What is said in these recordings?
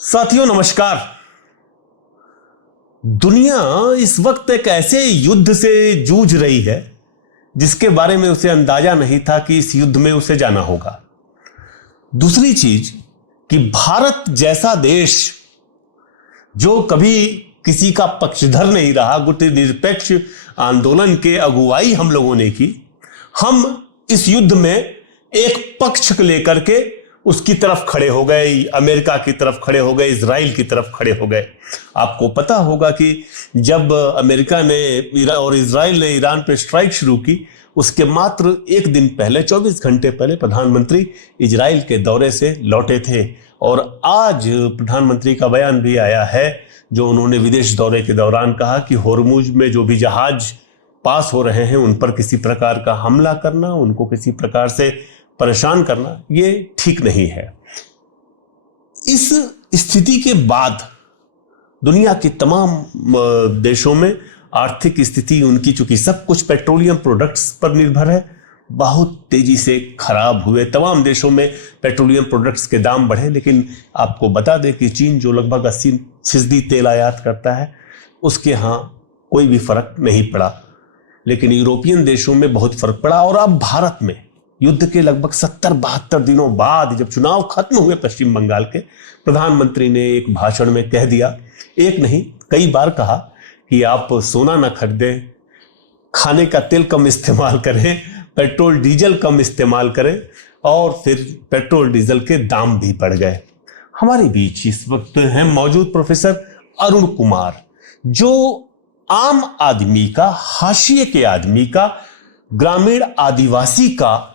साथियों नमस्कार। दुनिया इस वक्त एक ऐसे युद्ध से जूझ रही है जिसके बारे में उसे अंदाजा नहीं था कि इस युद्ध में उसे जाना होगा। दूसरी चीज कि भारत जैसा देश जो कभी किसी का पक्षधर नहीं रहा, गुटनिरपेक्ष आंदोलन के अगुवाई हम लोगों ने की, हम इस युद्ध में एक पक्ष लेकर के उसकी तरफ खड़े हो गए, अमेरिका की तरफ खड़े हो गए, इजराइल की तरफ खड़े हो गए। आपको पता होगा कि जब अमेरिका ने और इजराइल ने ईरान पर स्ट्राइक शुरू की, उसके मात्र एक दिन पहले 24 घंटे पहले प्रधानमंत्री इजराइल के दौरे से लौटे थे। और आज प्रधानमंत्री का बयान भी आया है जो उन्होंने विदेश दौरे के दौरान कहा कि होर्मुज में जो भी जहाज पास हो रहे हैं उन पर किसी प्रकार का हमला करना, उनको किसी प्रकार से परेशान करना, ये ठीक नहीं है। इस स्थिति के बाद दुनिया के तमाम देशों में आर्थिक स्थिति उनकी, चूंकि सब कुछ पेट्रोलियम प्रोडक्ट्स पर निर्भर है, बहुत तेजी से खराब हुए। तमाम देशों में पेट्रोलियम प्रोडक्ट्स के दाम बढ़े, लेकिन आपको बता दें कि चीन जो लगभग 80% तेल आयात करता है, उसके यहाँ कोई भी फर्क नहीं पड़ा, लेकिन यूरोपियन देशों में बहुत फर्क पड़ा। और अब भारत में युद्ध के लगभग 70-72 दिनों बाद जब चुनाव खत्म हुए पश्चिम बंगाल के, प्रधानमंत्री ने एक भाषण में कह दिया, एक नहीं कई बार कहा कि आप सोना ना खरीदें, खाने का तेल कम इस्तेमाल करें, पेट्रोल डीजल कम इस्तेमाल करें, और फिर पेट्रोल डीजल के दाम भी बढ़ गए। हमारे बीच इस वक्त हैं मौजूद प्रोफेसर अरुण कुमार, जो आम आदमी का, हाशिए के आदमी का, ग्रामीण आदिवासी का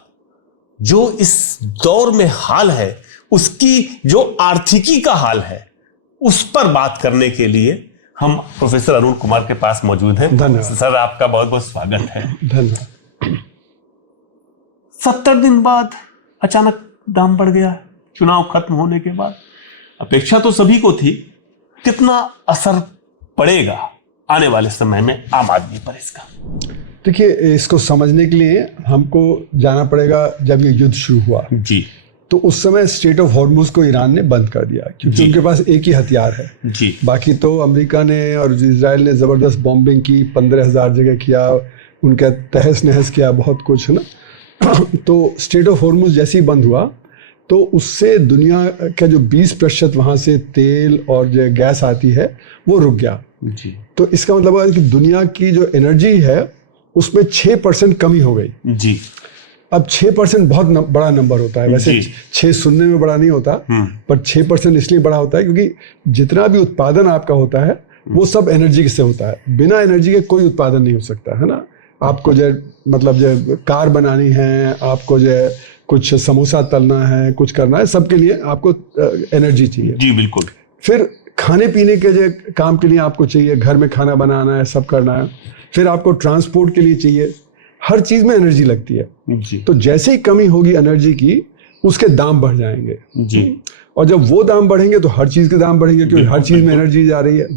जो इस दौर में हाल है, उसकी जो आर्थिकी का हाल है, उस पर बात करने के लिए हम प्रोफेसर अरुण कुमार के पास मौजूद हैं। धन्यवाद सर, आपका बहुत बहुत स्वागत है। धन्यवाद। 70 दिन बाद अचानक दाम बढ़ गया चुनाव खत्म होने के बाद। अपेक्षा तो सभी को थी, कितना असर पड़ेगा आने वाले समय में आम आदमी पर इसका? देखिए, इसको समझने के लिए हमको जाना पड़ेगा जब ये युद्ध शुरू हुआ जी। तो उस समय स्ट्रेट ऑफ हॉर्मुज को ईरान ने बंद कर दिया, क्योंकि उनके पास एक ही हथियार है जी। बाकी तो अमेरिका ने और इजराइल ने ज़बरदस्त बॉम्बिंग की, 15,000 जगह किया, उनका तहस नहस किया, बहुत कुछ है ना। तो स्ट्रेट ऑफ हॉर्मुज जैसे ही बंद हुआ तो उससे दुनिया का जो 20% वहाँ से तेल और जो गैस आती है वो रुक गया जी। तो इसका मतलब है कि दुनिया की जो एनर्जी है उसमें 6% कमी हो गई जी। अब 6% बहुत बड़ा नंबर होता है। वैसे 6 सुनने में बड़ा नहीं होता, पर 6% इसलिए बड़ा होता है क्योंकि जितना भी उत्पादन आपका होता है वो सब एनर्जी से होता है। बिना एनर्जी के कोई उत्पादन नहीं हो सकता है ना। आपको जो मतलब जो कार बनानी है, आपको जो कुछ समोसा तलना है, कुछ करना है, सबके लिए आपको एनर्जी चाहिए। जी बिल्कुल। फिर खाने पीने के जो काम के लिए आपको चाहिए, घर में खाना बनाना है, सब करना है। फिर आपको ट्रांसपोर्ट के लिए चाहिए, हर चीज़ में एनर्जी लगती है जी। तो जैसे ही कमी होगी एनर्जी की, उसके दाम बढ़ जाएंगे जी। और जब वो दाम बढ़ेंगे तो हर चीज़ के दाम बढ़ेंगे, क्योंकि हर चीज़ में एनर्जी जा रही है।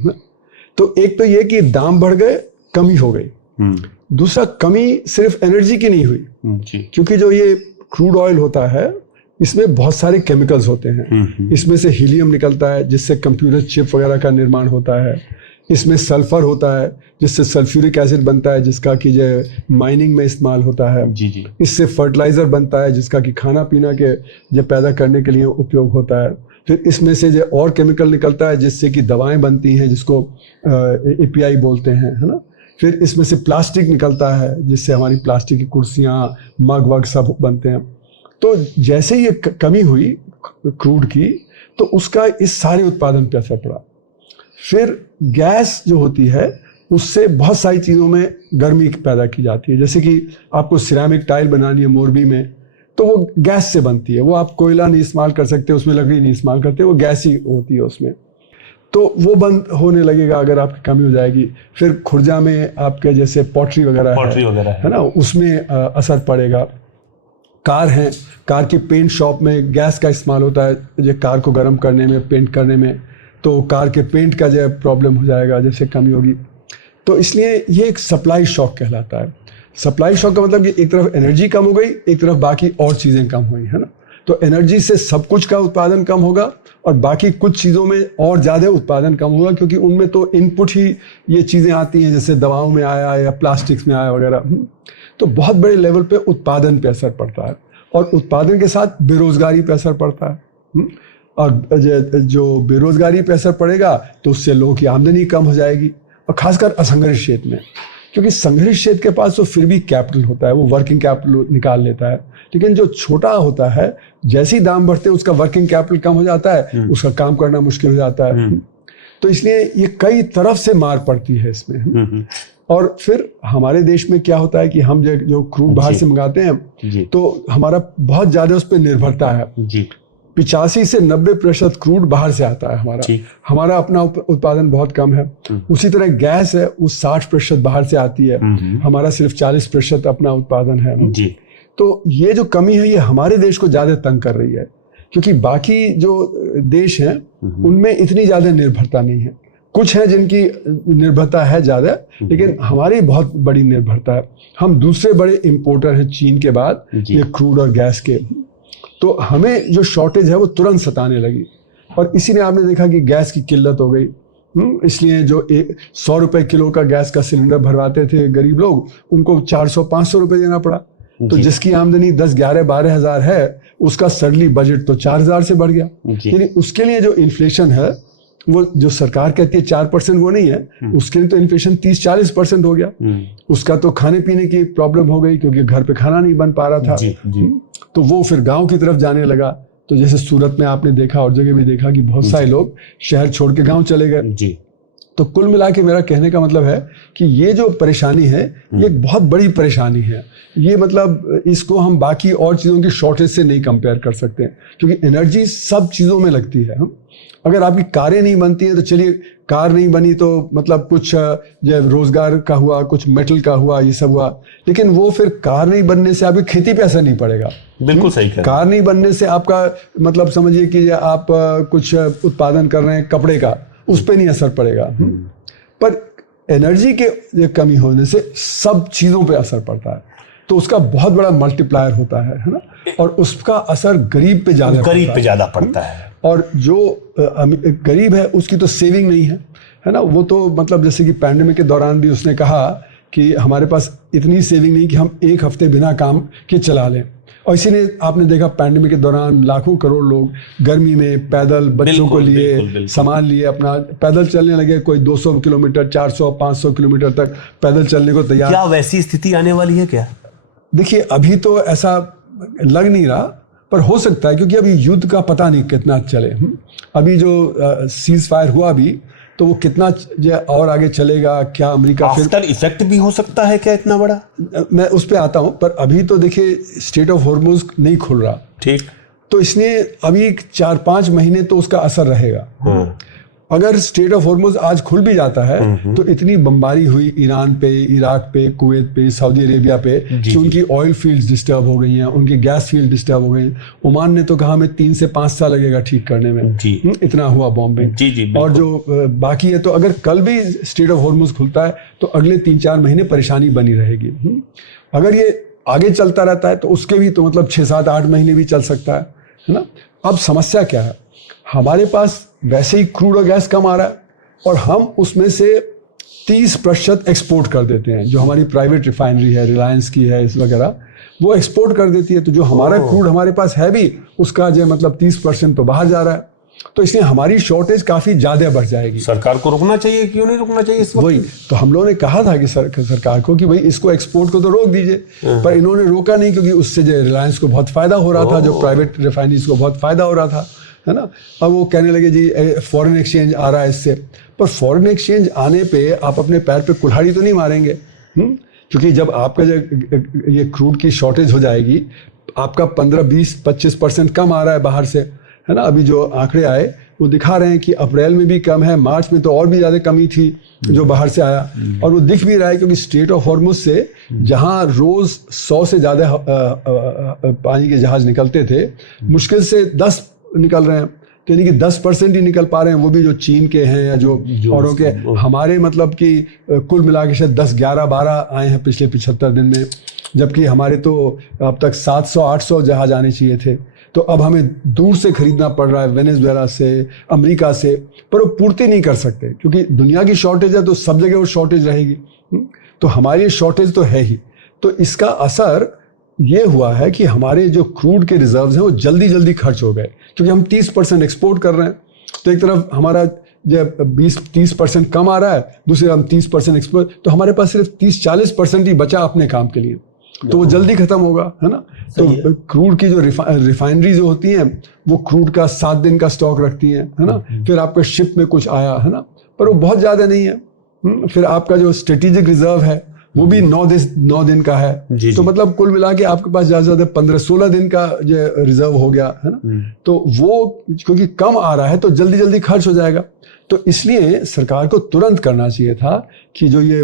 तो एक तो ये कि दाम बढ़ गए, कमी हो गई। दूसरा, कमी सिर्फ एनर्जी की नहीं हुई जी। क्योंकि जो ये क्रूड ऑयल होता है इसमें बहुत सारे केमिकल्स होते हैं। इसमें से हीलियम निकलता है जिससे कंप्यूटर चिप वगैरह का निर्माण होता है। इसमें सल्फर होता है जिससे सल्फ्यूरिक एसिड बनता है, जिसका कि जो माइनिंग में इस्तेमाल होता है। जी जी। इससे फर्टिलाइज़र बनता है जिसका कि खाना पीना के जो पैदा करने के लिए उपयोग होता है। फिर इसमें से जो और केमिकल निकलता है जिससे कि दवाएं बनती हैं, जिसको API बोलते हैं, है ना। फिर इसमें से प्लास्टिक निकलता है जिससे हमारी प्लास्टिक की कुर्सियाँ, मग वग सब बनते हैं। तो जैसे ये कमी हुई क्रूड की तो उसका इस सारे उत्पादन पर असर पड़ा। फिर गैस जो होती है उससे बहुत सारी चीज़ों में गर्मी पैदा की जाती है। जैसे कि आपको सिरेमिक टाइल बनानी है मोरबी में, तो वो गैस से बनती है। वो आप कोयला नहीं इस्तेमाल कर सकते, उसमें लकड़ी नहीं इस्तेमाल करते, वो गैस ही होती है उसमें। तो वो बंद होने लगेगा अगर आपकी कमी हो जाएगी। फिर खुर्जा में आपके जैसे पॉटरी वगैरह है ना, उसमें असर पड़ेगा। कार हैं, कार की पेंट शॉप में गैस का इस्तेमाल होता है जो कार को गर्म करने में, पेंट करने में, तो कार के पेंट का जो प्रॉब्लम हो जाएगा जैसे कमी होगी। तो इसलिए ये एक सप्लाई शॉक कहलाता है। सप्लाई शॉक का मतलब कि एक तरफ एनर्जी कम हो गई, एक तरफ बाकी और चीज़ें कम हुई, है ना। तो एनर्जी से सब कुछ का उत्पादन कम होगा और बाकी कुछ चीज़ों में और ज़्यादा उत्पादन कम होगा, क्योंकि उनमें तो इनपुट ही ये चीज़ें आती हैं, जैसे दवाओं में आया या प्लास्टिक्स में आया वगैरह। तो बहुत बड़े लेवल पे उत्पादन पे असर पड़ता है और उत्पादन के साथ बेरोजगारी पे असर पड़ता है। और जो बेरोजगारी पे असर पड़ेगा तो उससे लोगों की आमदनी कम हो जाएगी, और खासकर असंगठित क्षेत्र में, क्योंकि संगठित क्षेत्र के पास तो फिर भी कैपिटल होता है, वो वर्किंग कैपिटल निकाल लेता है। लेकिन जो छोटा होता है, जैसे ही दाम बढ़ते हैं उसका वर्किंग कैपिटल कम हो जाता है, उसका काम करना मुश्किल हो जाता है। तो इसलिए ये कई तरफ से मार पड़ती है इसमें। और फिर हमारे देश में क्या होता है कि हम जो क्रूड बाहर से मंगाते हैं तो हमारा बहुत ज़्यादा उस पर निर्भरता है। 85 से 90% क्रूड बाहर से आता है हमारा अपना उत्पादन बहुत कम है। उसी तरह गैस है, वो 60% बाहर से आती है, हमारा सिर्फ 40% अपना उत्पादन है। तो ये जो कमी है ये हमारे देश को ज़्यादा तंग कर रही है, क्योंकि बाकी जो देश हैं उनमें इतनी ज़्यादा निर्भरता नहीं है। कुछ है जिनकी निर्भरता है ज़्यादा, लेकिन हमारी बहुत बड़ी निर्भरता है। हम दूसरे बड़े इंपोर्टर हैं चीन के बाद ये क्रूड और गैस के। तो हमें जो शॉर्टेज है वो तुरंत सताने लगी, और इसीलिए आपने देखा कि गैस की किल्लत हो गई। इसलिए जो 100 रुपए किलो का गैस का सिलेंडर भरवाते थे गरीब लोग, उनको 400-500 रुपए देना पड़ा। तो जिसकी आमदनी 10-11-12 हज़ार है, उसका सडनली बजट तो 4,000 से बढ़ गया। यानी उसके लिए जो इन्फ्लेशन है, वो जो सरकार कहती है 4% वो नहीं है, उसके लिए तो इन्फ्लेशन 30-40% हो गया। उसका तो खाने पीने की प्रॉब्लम हो गई, क्योंकि घर पे खाना नहीं बन पा रहा था। तो वो फिर गांव की तरफ जाने लगा। तो जैसे सूरत में आपने देखा और जगह भी देखा कि बहुत सारे लोग शहर छोड़ के गांव चले गए। तो कुल मिला के मेरा कहने का मतलब है कि ये जो परेशानी है ये एक बहुत बड़ी परेशानी है। ये मतलब इसको हम बाकी और चीज़ों की शॉर्टेज से नहीं कंपेयर कर सकते, क्योंकि एनर्जी सब चीज़ों में लगती है। अगर आपकी कारें नहीं बनती हैं तो चलिए, कार नहीं बनी तो मतलब कुछ जो रोजगार का हुआ, कुछ मेटल का हुआ, ये सब हुआ, लेकिन वो फिर कार नहीं बनने से आपकी खेती पे असर नहीं पड़ेगा। बिल्कुल सही कहा। कार नहीं बनने से आपका मतलब समझिए कि आप कुछ उत्पादन कर रहे हैं कपड़े का, उस पर नहीं असर पड़ेगा। पर एनर्जी के कमी होने से सब चीज़ों पे असर पड़ता है, तो उसका बहुत बड़ा मल्टीप्लायर होता है ना, और उसका असर गरीब पे ज़्यादा पड़ता है। और जो गरीब है उसकी तो सेविंग नहीं है ना। वो तो मतलब जैसे कि पैंडेमिक के दौरान भी उसने कहा कि हमारे पास इतनी सेविंग नहीं कि हम एक हफ्ते बिना काम के चला लें। और इसीलिए आपने देखा पैंडेमिक के दौरान लाखों करोड़ लोग गर्मी में पैदल बच्चों को लिए, सामान लिए, अपना पैदल चलने लगे। कोई 200 किलोमीटर, 400-500 किलोमीटर तक पैदल चलने को तैयार। क्या वैसी स्थिति आने वाली है क्या? देखिए, अभी तो ऐसा लग नहीं रहा, पर हो सकता है, क्योंकि अभी युद्ध का पता नहीं कितना चले। अभी जो सीज फायर हुआ भी, तो वो कितना और आगे चलेगा, क्या अमेरिका आफ्टर इफेक्ट भी हो सकता है क्या इतना बड़ा? मैं उस पर आता हूँ, पर अभी तो देखिए स्ट्रेट ऑफ हॉर्मुज नहीं खुल रहा। ठीक। तो इसलिए अभी 4-5 महीने तो उसका असर रहेगा। अगर स्ट्रेट ऑफ हॉर्मुज आज खुल भी जाता है तो इतनी बमबारी हुई ईरान पे, इराक पे, कुवैत पे, सऊदी अरेबिया पे, कि उनकी ऑयल फील्ड्स डिस्टर्ब हो गई हैं, उनकी गैस फील्ड डिस्टर्ब हो गई। ओमान ने तो कहा हमें 3 से 5 साल लगेगा ठीक करने में। इतना हुआ बॉम्बिंग। और जो बाकी है, तो अगर कल भी स्ट्रेट ऑफ हॉर्मुज खुलता है तो अगले 3-4 महीने परेशानी बनी रहेगी। अगर ये आगे चलता रहता है तो उसके भी तो मतलब 6-7-8 महीने भी चल सकता है ना। अब समस्या क्या है, हमारे पास वैसे ही क्रूड और गैस कम आ रहा है, और हम उसमें से 30% एक्सपोर्ट कर देते हैं। जो हमारी प्राइवेट रिफाइनरी है, रिलायंस की है, इस वगैरह, वो एक्सपोर्ट कर देती है। तो जो हमारा क्रूड हमारे पास है भी, उसका जो मतलब 30% तो बाहर जा रहा है। तो इसलिए हमारी शॉर्टेज काफ़ी ज़्यादा बढ़ जाएगी। सरकार को रुकना चाहिए, क्यों नहीं रुकना चाहिए इस वक्त? वही तो हम लोगों ने कहा था कि सरकार को कि भाई इसको एक्सपोर्ट को तो रोक दीजिए, पर इन्होंने रोका नहीं, क्योंकि उससे जो रिलायंस को बहुत फ़ायदा हो रहा था, जो प्राइवेट रिफाइनरीज को बहुत फ़ायदा हो रहा था, है ना। अब वो कहने लगे जी फॉरेन एक्सचेंज आ रहा है इससे, पर फॉरेन एक्सचेंज आने पे आप अपने पैर पे कुल्हाड़ी तो नहीं मारेंगे। क्योंकि जब आपका जो ये क्रूड की शॉर्टेज हो जाएगी, आपका 15-20-25% कम आ रहा है बाहर से, है ना। अभी जो आंकड़े आए वो दिखा रहे हैं कि अप्रैल में भी कम है, मार्च में तो और भी ज़्यादा कमी थी जो बाहर से आया। और वो दिख भी रहा है, क्योंकि स्ट्रेट ऑफ हॉर्मुज से जहाँ रोज़ 100 से ज़्यादा पानी के जहाज़ निकलते थे, मुश्किल से 10 निकल रहे हैं। तो यानी कि 10% ही निकल पा रहे हैं, वो भी जो चीन के हैं या जो औरों के। हमारे मतलब कि कुल मिला के शायद 10, 11, 12 आए हैं पिछले 75 दिन में, जबकि हमारे तो अब तक 700-800 जहाज आने चाहिए थे। तो अब हमें दूर से खरीदना पड़ रहा है, वेनेजुएला से, अमेरिका से, पर वो पूर्ति नहीं कर सकते क्योंकि दुनिया की शॉर्टेज है तो सब जगह वो शॉर्टेज रहेगी। तो हमारी शॉर्टेज तो है ही। तो इसका असर ये हुआ है कि हमारे जो क्रूड के रिजर्व्स हैं वो जल्दी जल्दी खर्च हो गए, क्योंकि हम 30% एक्सपोर्ट कर रहे हैं। तो एक तरफ हमारा जब 20-30% कम आ रहा है, दूसरी तरफ हम 30% एक्सपोर्ट, तो हमारे पास सिर्फ 30-40% ही बचा अपने काम के लिए, तो वो जल्दी खत्म होगा, है ना। तो क्रूड की जो रिफाइनरी जो होती हैं वो क्रूड का 7 दिन का स्टॉक रखती हैं, है ना। फिर आपका शिप में कुछ आया, है ना, पर वो बहुत ज़्यादा नहीं है। फिर आपका जो स्ट्रेटेजिक रिजर्व है वो भी 9 दिन का है। तो मतलब कुल मिला के आपके पास ज़्यादा से ज़्यादा 15-16 दिन का जो रिजर्व हो गया, है ना। तो वो क्योंकि कम आ रहा है तो जल्दी जल्दी खर्च हो जाएगा। तो इसलिए सरकार को तुरंत करना चाहिए था कि जो ये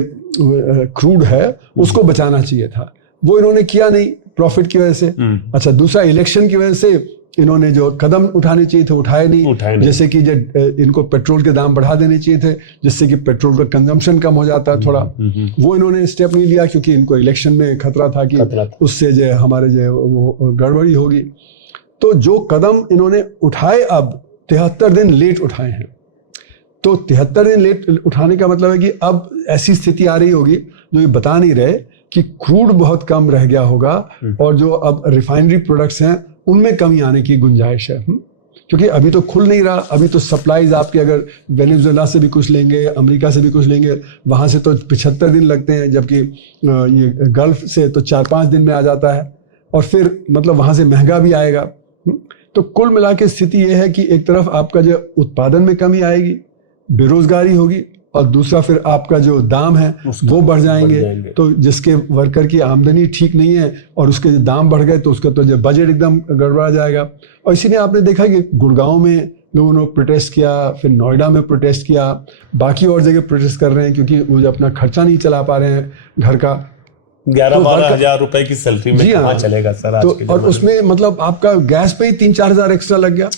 क्रूड है उसको बचाना चाहिए था। वो इन्होंने किया नहीं, प्रॉफिट की वजह से। अच्छा, दूसरा इलेक्शन की वजह से इन्होंने जो कदम उठाने चाहिए थे उठाए नहीं। जैसे कि इनको पेट्रोल के दाम बढ़ा देने चाहिए थे, जिससे कि पेट्रोल का कंजम्पशन कम हो जाता थोड़ा। वो इन्होंने स्टेप नहीं लिया क्योंकि इनको इलेक्शन में खतरा था कि उससे जो हमारे जो वो गड़बड़ी होगी। तो जो कदम इन्होंने उठाए अब 73 दिन लेट उठाए हैं। तो 73 दिन लेट उठाने का मतलब है कि अब ऐसी स्थिति आ रही होगी जो ये बता नहीं रहे कि क्रूड बहुत कम रह गया होगा और जो अब रिफाइनरी प्रोडक्ट्स हैं उनमें कमी आने की गुंजाइश है। क्योंकि अभी तो खुल नहीं रहा। अभी तो सप्लाईज आपके अगर वेनेजुएला से भी कुछ लेंगे, अमेरिका से भी कुछ लेंगे, वहाँ से तो 75 दिन लगते हैं, जबकि ये गल्फ से तो 4-5 दिन में आ जाता है। और फिर मतलब वहाँ से महंगा भी आएगा। तो कुल मिला के स्थिति ये है कि एक तरफ आपका जो उत्पादन में कमी आएगी, बेरोजगारी होगी, और दूसरा फिर आपका जो दाम है वो बढ़ जाएंगे। तो जिसके वर्कर की आमदनी ठीक नहीं है और उसके जो दाम बढ़ गए तो उसका तो जो बजट एकदम गड़बड़ा जाएगा। और इसीलिए आपने देखा कि गुड़गांव में लोगों ने प्रोटेस्ट किया, फिर नोएडा में प्रोटेस्ट किया, बाकी और जगह प्रोटेस्ट कर रहे हैं क्योंकि वो जो अपना खर्चा नहीं चला पा रहे हैं घर का। 11-12 हज़ार रुपए की सैलरी में कहाँ चलेगा सर आज के। और उसमें मतलब आपका गैस पे ही 3-4 हज़ार एक्स्ट्रा लग गया,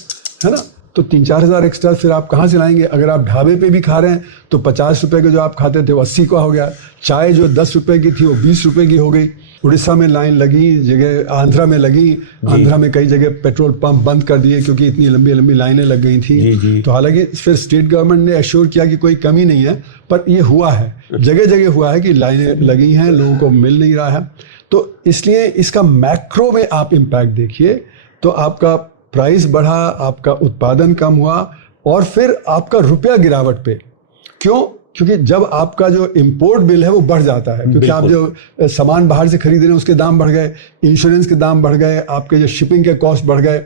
है ना। तो 3-4 हज़ार एक्स्ट्रा फिर आप कहाँ से लाएंगे। अगर आप ढाबे पे भी खा रहे हैं तो 50 रुपए के जो आप खाते थे वो 80 का हो गया। चाय जो 10 रुपए की थी वो 20 रुपए की हो गई। उड़ीसा में लाइन लगी, जगह आंध्रा में लगी, आंध्रा में कई जगह पेट्रोल पंप बंद कर दिए क्योंकि इतनी लंबी लंबी लाइनें लग गई थी। तो हालांकि फिर स्टेट गवर्नमेंट ने एश्योर किया कि कोई कमी नहीं है, पर ये हुआ है, जगह जगह हुआ है कि लाइनें लगी हैं, लोगों को मिल नहीं रहा है। तो इसलिए इसका मैक्रो में आप इम्पैक्ट देखिए तो आपका प्राइस बढ़ा, आपका उत्पादन कम हुआ और फिर आपका रुपया गिरावट पे। क्यों? क्योंकि जब आपका जो इंपोर्ट बिल है वो बढ़ जाता है, क्योंकि आप जो सामान बाहर से खरीद रहे हैं उसके दाम बढ़ गए, इंश्योरेंस के दाम बढ़ गए, आपके जो शिपिंग के कॉस्ट बढ़ गए,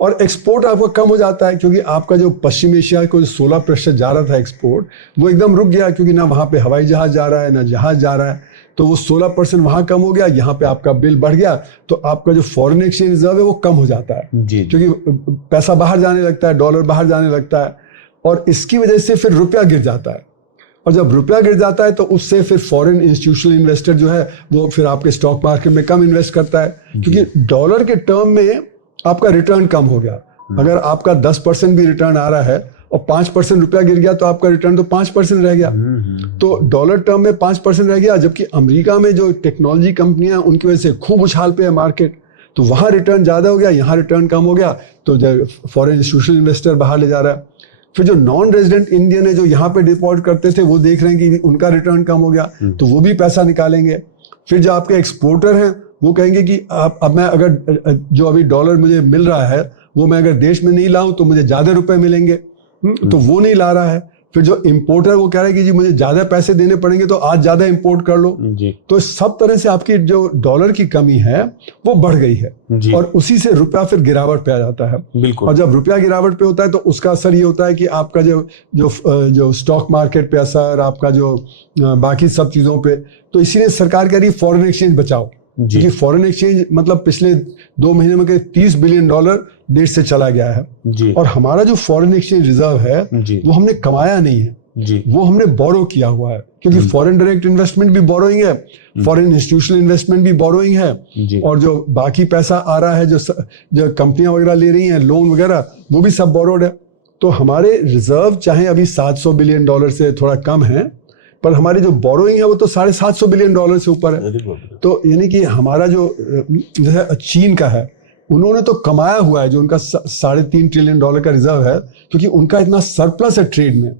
और एक्सपोर्ट आपका कम हो जाता है क्योंकि आपका जो पश्चिम एशिया को 16% जा रहा था एक्सपोर्ट, वो एकदम रुक गया क्योंकि ना वहाँ पे हवाई जहाज जा रहा है ना जहाज जा रहा है। तो वो 16% वहाँ कम हो गया, यहाँ पे आपका बिल बढ़ गया, तो आपका जो फॉरेन एक्सचेंज रिजर्व है वो कम हो जाता है क्योंकि पैसा बाहर जाने लगता है, डॉलर बाहर जाने लगता है, और इसकी वजह से फिर रुपया गिर जाता है। और जब रुपया गिर जाता है तो उससे फिर फॉरेन इंस्टीट्यूशनल इन्वेस्टर जो है वो फिर आपके स्टॉक मार्केट में कम इन्वेस्ट करता है क्योंकि डॉलर के टर्म में आपका रिटर्न कम हो गया। अगर आपका 10% भी रिटर्न आ रहा है और 5% रुपया गिर गया तो आपका रिटर्न तो 5% रह गया। तो डॉलर टर्म में 5% रह गया, जबकि अमेरिका में जो टेक्नोलॉजी कंपनियां उनकी वजह से खूब उछाल पे है मार्केट, तो वहां रिटर्न ज्यादा हो गया, यहाँ रिटर्न कम हो गया, तो फॉरेन इंस्टीट्यूशनल इन्वेस्टर बाहर ले जा रहा है। फिर जो नॉन रेजिडेंट इंडियन है जो यहाँ पे डिपॉजिट करते थे वो देख रहे हैं कि उनका रिटर्न कम हो गया, तो वो भी पैसा निकालेंगे। फिर जो आपके एक्सपोर्टर हैं वो कहेंगे कि आप अब मैं अगर जो अभी डॉलर मुझे मिल रहा है वो मैं अगर देश में नहीं लाऊं तो मुझे ज्यादा रुपए मिलेंगे, तो वो नहीं ला रहा है। फिर जो इंपोर्टर वो कह रहा है कि जी मुझे ज्यादा पैसे देने पड़ेंगे तो आज ज्यादा इंपोर्ट कर लो जी। तो सब तरह से आपकी जो डॉलर की कमी है वो बढ़ गई है और उसी से रुपया फिर गिरावट पे आ जाता है। बिल्कुल। और जब रुपया गिरावट पे होता है तो उसका असर ये होता है कि आपका जो स्टॉक मार्केट पे असर, आपका जो बाकी सब चीजों पे। तो इसीलिए सरकार कह रही है फॉरेन एक्सचेंज बचाओ, क्योंकि फॉरेन एक्सचेंज मतलब पिछले 2 महीने में $30 बिलियन देश से चला गया है जी। और हमारा जो फॉरेन एक्सचेंज रिजर्व है वो हमने कमाया नहीं है जी। वो हमने बोरो किया हुआ है, क्योंकि फॉरेन डायरेक्ट इन्वेस्टमेंट भी बोरोइंग है, फॉरेन इंस्टीट्यूशनल इन्वेस्टमेंट भी बोरोइंग है, और जो बाकी पैसा आ रहा है जो कंपनियां वगैरह ले रही हैं लोन वगैरह वो भी सब बोरोड है। तो हमारे रिजर्व चाहे अभी $700 बिलियन से थोड़ा कम है, पर हमारी जो बोरोइंग है वो तो $750 बिलियन से ऊपर है। तो यानी कि हमारा जो जैसे चीन का है, उन्होंने तो कमाया हुआ है, जो उनका $3.5 ट्रिलियन का रिजर्व है, क्योंकि उनका इतना सरप्लस है ट्रेड में,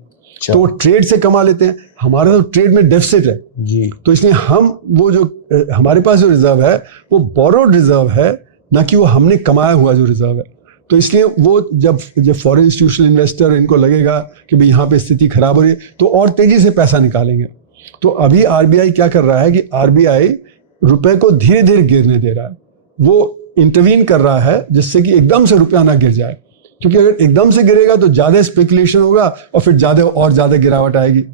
तो वो ट्रेड से कमा लेते हैं। हमारा तो ट्रेड में डेफिसिट है जी, तो इसलिए हम वो जो हमारे पास जो रिजर्व है वो बोरोड रिजर्व है, ना कि वो हमने कमाया हुआ जो रिजर्व है। तो इसलिए वो जब फॉरेन इंस्टीट्यूशनल इन्वेस्टर इनको लगेगा कि भाई यहाँ पे स्थिति खराब हो रही है, तो और तेजी से पैसा निकालेंगे। तो अभी आरबीआई क्या कर रहा है कि आरबीआई रुपए को धीरे धीरे गिरने दे रहा है, वो इंटरवीन कर रहा है जिससे कि एकदम से रुपया ना गिर जाए, क्योंकि अगर एकदम से गिरेगा तो ज्यादा स्पेकुलेशन होगा और फिर ज्यादा गिरावट आएगी।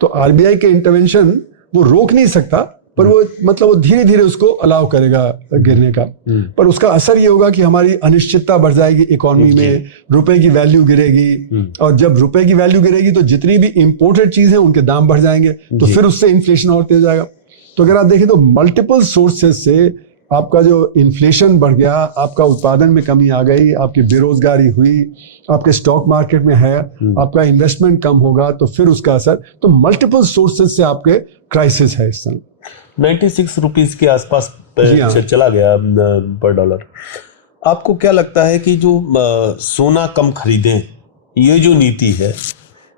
तो आरबीआई के इंटरवेंशन वो रोक नहीं सकता, पर वो मतलब वो धीरे धीरे उसको अलाउ करेगा गिरने का। पर उसका असर ये होगा कि हमारी अनिश्चितता बढ़ जाएगी इकोनॉमी में, रुपए की वैल्यू गिरेगी, और जब रुपए की वैल्यू गिरेगी तो जितनी भी इंपोर्टेड चीज है उनके दाम बढ़ जाएंगे, तो फिर उससे इन्फ्लेशन और तेज जाएगा। तो अगर आप देखें तो मल्टीपल सोर्सेज से आपका जो इन्फ्लेशन बढ़ गया, आपका उत्पादन में कमी आ गई, आपकी बेरोजगारी हुई, आपके स्टॉक मार्केट में है, आपका इन्वेस्टमेंट कम होगा, तो फिर उसका असर, तो मल्टीपल सोर्सेज से आपके क्राइसिस है इस समय। 96 रुपीस के आसपास हाँ। चला गया पर डॉलर। आपको क्या लगता है कि जो सोना कम खरीदें, ये जो नीति है,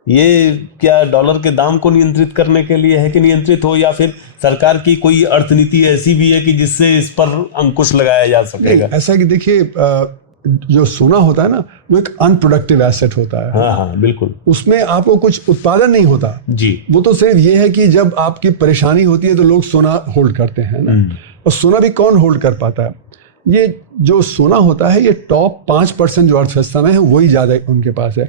ये क्या डॉलर के दाम को नियंत्रित करने के लिए है कि नियंत्रित हो, या फिर सरकार की कोई अर्थनीति ऐसी भी है कि जिससे इस पर अंकुश लगाया जा सकेगा? ऐसा है कि देखिए, जो सोना होता है ना, वो एक अनप्रोडक्टिव एसेट होता है। हाँ हाँ बिल्कुल। उसमें आपको कुछ उत्पादन नहीं होता जी। वो तो सिर्फ ये है कि जब आपकी परेशानी होती है तो लोग सोना होल्ड करते हैं ना, और सोना भी कौन होल्ड कर पाता है? ये जो सोना होता है, ये टॉप 5% जो अर्थव्यवस्था में है वही ज्यादा उनके पास है।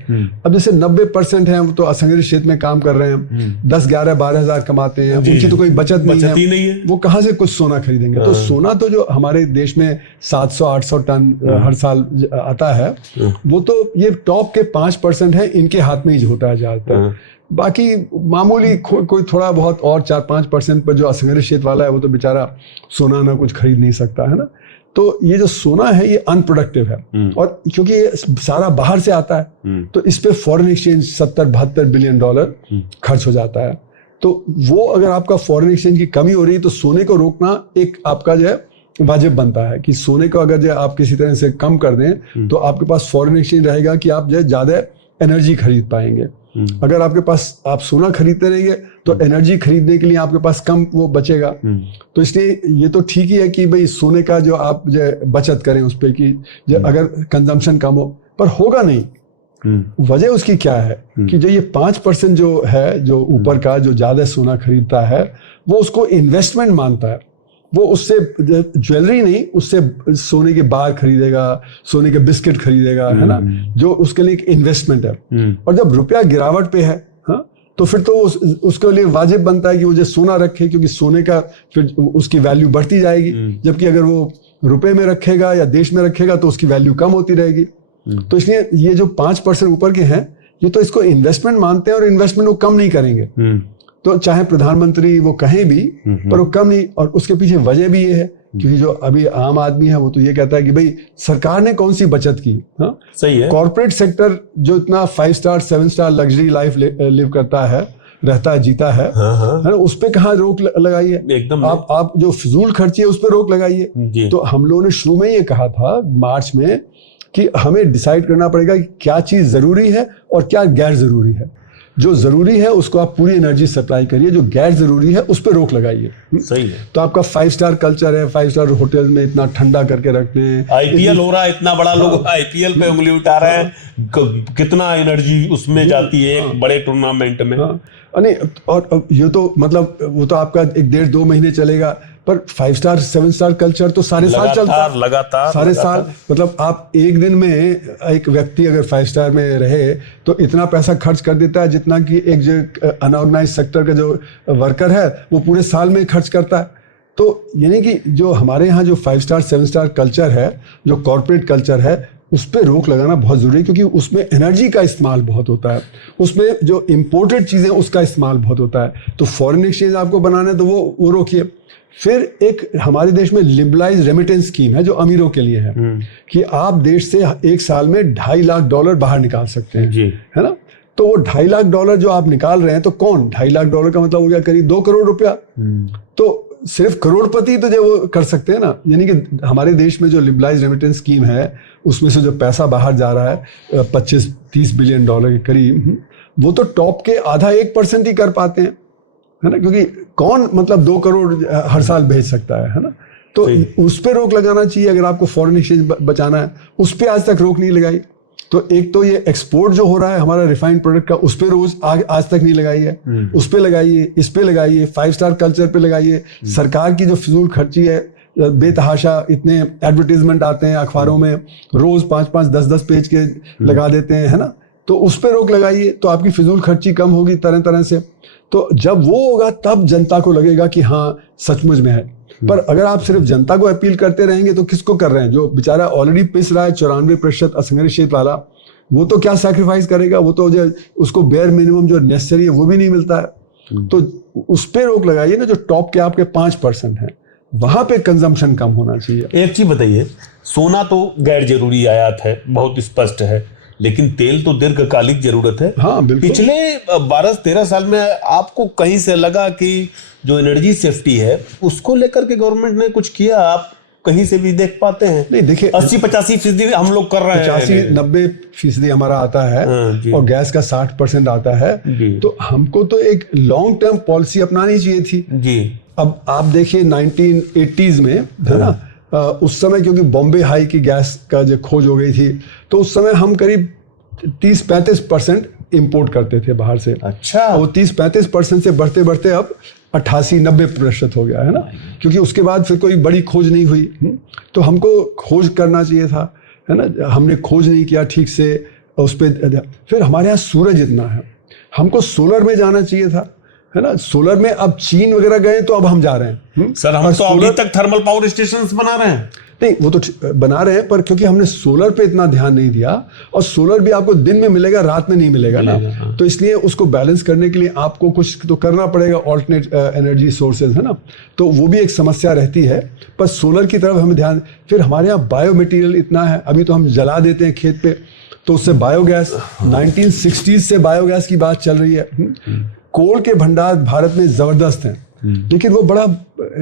अब जैसे 90% है वो तो असंगठित क्षेत्र में काम कर रहे हैं, 10, 11, 12 हजार कमाते हैं, उनकी तो कोई बचत नहीं है, वो कहाँ से कुछ सोना खरीदेंगे? तो सोना तो जो हमारे देश में 700-800 टन हर साल आता है, वो तो ये टॉप के 5% है, इनके हाथ में ही होता है ज्यादातर। बाकी मामूली कोई थोड़ा बहुत और 4-5% पर जो असंगठित क्षेत्र वाला है, वो तो बेचारा सोना ना कुछ खरीद नहीं सकता है ना। तो ये जो सोना है ये अनप्रोडक्टिव है, और क्योंकि ये सारा बाहर से आता है, तो इस पे फॉरेन एक्सचेंज 70-72 बिलियन डॉलर खर्च हो जाता है। तो वो अगर आपका फॉरेन एक्सचेंज की कमी हो रही है, तो सोने को रोकना एक आपका जो है वाजिब बनता है कि सोने को अगर जो आप किसी तरह से कम कर दें, तो आपके पास फॉरेन एक्सचेंज रहेगा कि आप जो है ज्यादा एनर्जी खरीद पाएंगे। अगर आपके पास आप सोना खरीदते रहेंगे तो एनर्जी खरीदने के लिए आपके पास कम वो बचेगा। तो इसलिए ये तो ठीक ही है कि भाई सोने का जो आप जो बचत करें उस पर, कि जो अगर कंजम्पशन कम हो, पर होगा नहीं। वजह उसकी क्या है कि जो ये 5% जो है, जो ऊपर का जो ज्यादा सोना खरीदता है, वो उसको इन्वेस्टमेंट मानता है। वो उससे ज्वेलरी नहीं, उससे सोने के बार खरीदेगा, सोने के बिस्किट खरीदेगा, है ना, जो उसके लिए एक इन्वेस्टमेंट है। और जब रुपया गिरावट पे है, हाँ, तो फिर तो उसके लिए वाजिब बनता है कि वो जो सोना रखे, क्योंकि सोने का फिर उसकी वैल्यू बढ़ती जाएगी। जबकि अगर वो रुपए में रखेगा या देश में रखेगा तो उसकी वैल्यू कम होती रहेगी। तो इसलिए ये जो 5% ऊपर के हैं, ये तो इसको इन्वेस्टमेंट मानते हैं, और इन्वेस्टमेंट वो कम नहीं करेंगे। तो चाहे प्रधानमंत्री वो कहें भी, पर वो कम नहीं। और उसके पीछे वजह भी ये है, क्योंकि जो अभी आम आदमी है वो तो ये कहता है कि भाई सरकार ने कौन सी बचत की। हाँ, सही है। कॉर्पोरेट सेक्टर जो इतना 5 star 7 star luxury life live करता है, रहता है, जीता है, है ना, उस पे कहाँ रोक लगाई है? एकदम। आप जो फिजूल खर्ची है उस पर रोक लगाइए। तो हम लोगों ने शुरू में ये कहा था मार्च में कि हमें डिसाइड करना पड़ेगा कि क्या चीज जरूरी है और क्या गैर जरूरी है। जो जरूरी है उसको आप पूरी एनर्जी सप्लाई करिए, जो गैर जरूरी है उस पर रोक लगाइए। सही है। तो आपका 5 स्टार कल्चर है, 5 स्टार होटल में इतना ठंडा करके रखते हैं, आईपीएल हो रहा है, इतना बड़ा लोग आईपीएल पे उंगली उठा रहे हैं, कितना एनर्जी उसमें जाती है एक बड़े टूर्नामेंट में। नहीं, और ये तो मतलब वो तो आपका 1-1.5-2 महीने चलेगा, पर 5 स्टार 7 स्टार कल्चर तो सारे साल चलता है, लगातार सारे साल। मतलब आप एक दिन में एक व्यक्ति अगर 5 स्टार में रहे तो इतना पैसा खर्च कर देता है जितना कि एक जो अनऑर्गेनाइज सेक्टर का जो वर्कर है वो पूरे साल में खर्च करता है। तो यानी कि जो हमारे यहाँ जो 5 स्टार 7 स्टार कल्चर है, जो कॉर्पोरेट कल्चर है, उस पर रोक लगाना बहुत जरूरी है, क्योंकि उसमें एनर्जी का इस्तेमाल बहुत होता है, उसमें जो इम्पोर्टेड चीजें उसका इस्तेमाल बहुत होता है। तो फॉरेन एक्सचेंज आपको बनाना है तो वो रोकिए। फिर एक हमारे देश में लिबरलाइज रेमिटेंस स्कीम है जो अमीरों के लिए है, कि आप देश से एक साल में $2.5 लाख बाहर निकाल सकते हैं, है ना। तो वो $2.5 लाख जो आप निकाल रहे हैं, तो कौन $2.5 लाख का मतलब हो गया करीब 2 करोड़ रुपया। तो सिर्फ करोड़पति तो जो वो कर सकते हैं ना, यानी कि हमारे देश में जो लिबरलाइज रेमिटेंस स्कीम है उसमें से जो पैसा बाहर जा रहा है 25-30 बिलियन डॉलर के करीब, वो तो टॉप के आधा 1% ही कर पाते हैं, है ना, क्योंकि कौन मतलब 2 करोड़ हर साल भेज सकता है ना। तो उस पर रोक लगाना चाहिए। अगर आपको फॉरेन एक्सचेंज बचाना है, उस पर आज तक रोक नहीं लगाई। तो एक तो ये एक्सपोर्ट जो हो रहा है हमारा रिफाइंड प्रोडक्ट का, उस पे रोज आज तक नहीं लगाई है। उस पे लगाइए, इस पे लगाइए, 5 स्टार कल्चर पे लगाइए। सरकार की जो फिजूल खर्ची है बेतहाशा, इतने एडवर्टीजमेंट आते हैं अखबारों में, रोज 5-5, 10-10 पेज के लगा देते हैं, है ना। तो उस पे रोक लगाइए तो आपकी फिजूल खर्ची कम होगी तरह तरह से। तो जब वो होगा तब जनता को लगेगा कि हाँ सचमुच में है। पर अगर आप सिर्फ जनता को अपील करते रहेंगे तो किसको कर रहे हैं? जो बेचारा ऑलरेडी पिस रहा है 94% असंगठित वाला, वो तो क्या सैक्रिफाइस करेगा? वो तो जो उसको बेयर मिनिमम जो नेसेसरी है वो भी नहीं मिलता है। तो उस पे रोक लगाइए ना, जो टॉप के आपके 5% है, वहां पे कंजम्पशन कम होना चाहिए। एक चीज बताइए, सोना तो गैर जरूरी आयात है, बहुत स्पष्ट है, लेकिन तेल तो दीर्घकालिक जरूरत है। हाँ बिल्कुल। पिछले 12-13 साल में आपको कहीं से लगा कि जो एनर्जी सेफ्टी है उसको लेकर के गवर्नमेंट ने कुछ किया? आप कहीं से भी देख पाते हैं? नहीं, देखिए 80-85% हम लोग कर रहे हैं, 85-90% हमारा आता है और गैस का 60% आता है। तो हमको तो एक लॉन्ग टर्म पॉलिसी अपनानी चाहिए थी जी। अब आप देखिए 1980s में, है ना, उस समय क्योंकि बॉम्बे हाई की गैस का जो खोज हो गई थी, तो उस समय हम करीब 30-35% इंपोर्ट करते थे बाहर से। अच्छा। वो 30-35% से बढ़ते बढ़ते अब 88-90% हो गया, है ना, क्योंकि उसके बाद फिर कोई बड़ी खोज नहीं हुई। तो हमको खोज करना चाहिए था, है ना, हमने खोज नहीं किया ठीक से उस पर। फिर हमारे यहाँ सूरज इतना है, हमको सोलर में जाना चाहिए था, है ना। सोलर में अब चीन वगैरह गए तो अब हम जा रहे हैं। सर हम तो अभी तक थर्मल पावर स्टेशंस बना रहे हैं। नहीं, वो तो बना रहे हैं, पर क्योंकि हमने सोलर पे इतना ध्यान नहीं दिया, और सोलर भी आपको दिन में मिलेगा, रात में नहीं मिलेगा ना। तो इसलिए उसको बैलेंस करने के लिए आपको कुछ तो करना पड़ेगा, ऑल्टरनेट एनर्जी सोर्सेज, है ना। तो वो भी एक समस्या रहती है, पर सोलर की तरफ हमें ध्यान। फिर हमारे यहाँ बायो मटीरियल इतना है, अभी तो हम जला देते हैं खेत पे, तो उससे बायोगैस 1960s से बायोगैस की बात चल रही है। कोल के भंडार भारत में जबरदस्त हैं, लेकिन वो बड़ा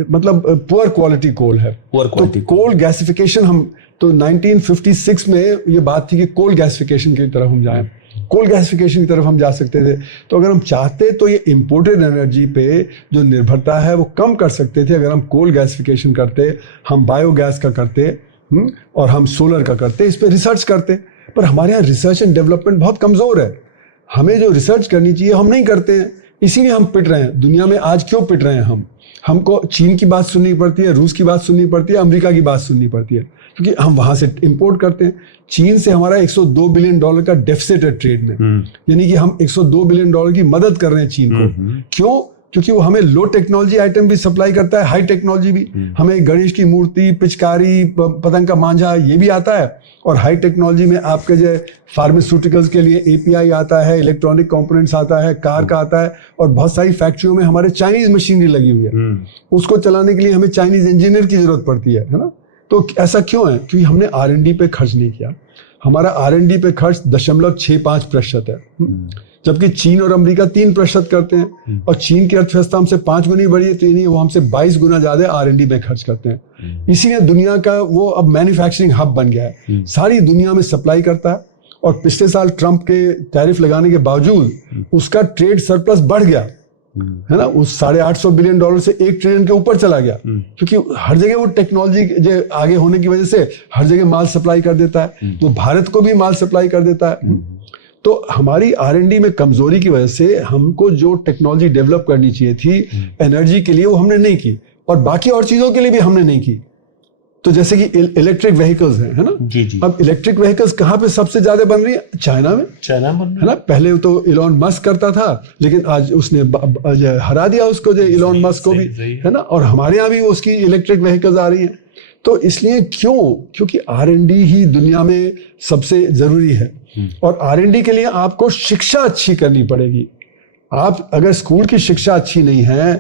मतलब पुअर क्वालिटी कोल है। तो कोल गैसिफिकेशन, हम तो 1956 में ये बात थी कि कोल गैसिफिकेशन की तरफ हम जाएं, कोल गैसिफिकेशन की तरफ हम जा सकते थे। तो अगर हम चाहते तो ये इंपोर्टेड एनर्जी पे जो निर्भरता है वो कम कर सकते थे, अगर हम कोल गैसिफिकेशन करते, हम बायोगैस का करते और हम सोलर का करते, इस पर रिसर्च करते। पर हमारे यहाँ रिसर्च एंड डेवलपमेंट बहुत कमज़ोर है। हमें जो रिसर्च करनी चाहिए हम नहीं करते हैं, इसीलिए हम पिट रहे हैं। दुनिया में आज क्यों पिट रहे हैं हमको चीन की बात सुननी पड़ती है, रूस की बात सुननी पड़ती है, अमेरिका की बात सुननी पड़ती है, क्योंकि हम वहां से इंपोर्ट करते हैं। चीन से हमारा $102 बिलियन का डेफिसिट है ट्रेड में, यानी कि हम $102 बिलियन की मदद कर रहे हैं चीन को। क्यों? क्योंकि वो हमें लो टेक्नोलॉजी आइटम भी सप्लाई करता है, हाई टेक्नोलॉजी भी। हमें गणेश की मूर्ति, पिचकारी, पतंग का मांझा ये भी आता है, और हाई टेक्नोलॉजी में आपके जो फार्मास्यूटिकल्स के लिए API आता है, इलेक्ट्रॉनिक कंपोनेंट्स आता है, कार का आता है, और बहुत सारी फैक्ट्रियों में हमारे चाइनीज मशीनरी लगी हुई है। उसको चलाने के लिए हमें चाइनीज इंजीनियर की जरूरत पड़ती है ना। तो ऐसा क्यों है? क्योंकि हमने R&D पे खर्च नहीं किया। हमारा R&D पे खर्च 0.65% है, जबकि चीन और अमेरिका 3% करते हैं, और चीन की अर्थव्यवस्था हमसे 5 गुनी बड़ी है, तो ये नहीं, वो हमसे 22 गुना ज्यादा R&D में खर्च करते हैं। इसीलिए दुनिया का वो अब मैन्युफैक्चरिंग हब बन गया है, सारी दुनिया में सप्लाई करता है। और पिछले साल ट्रंप के टैरिफ लगाने के बावजूद उसका ट्रेड सरप्लस बढ़ गया, है ना, उस $850 बिलियन से $1 ट्रिलियन के ऊपर चला गया, क्योंकि हर जगह वो टेक्नोलॉजी जो आगे होने की वजह से हर जगह माल सप्लाई कर देता है, वो भारत को भी माल सप्लाई कर देता है। तो हमारी R&D में कमजोरी की वजह से हमको जो टेक्नोलॉजी डेवलप करनी चाहिए थी एनर्जी के लिए, वो हमने नहीं की, और बाकी और चीजों के लिए भी हमने नहीं की। तो जैसे कि इलेक्ट्रिक व्हीकल्स हैं, है ना। जी जी। अब इलेक्ट्रिक व्हीकल्स कहाँ पे सबसे ज्यादा बन रही है? चाइना में, है ना। पहले तो इलॉन मस्क करता था, लेकिन आज उसने हरा दिया उसको, जो इलॉन मस्क को भी, है ना। और हमारे यहाँ भी उसकी इलेक्ट्रिक व्हीकल्स आ रही हैं। तो इसलिए क्यों? क्योंकि R&D ही दुनिया में सबसे जरूरी है, और R&D के लिए आपको शिक्षा अच्छी करनी पड़ेगी। आप अगर स्कूल की शिक्षा अच्छी नहीं है,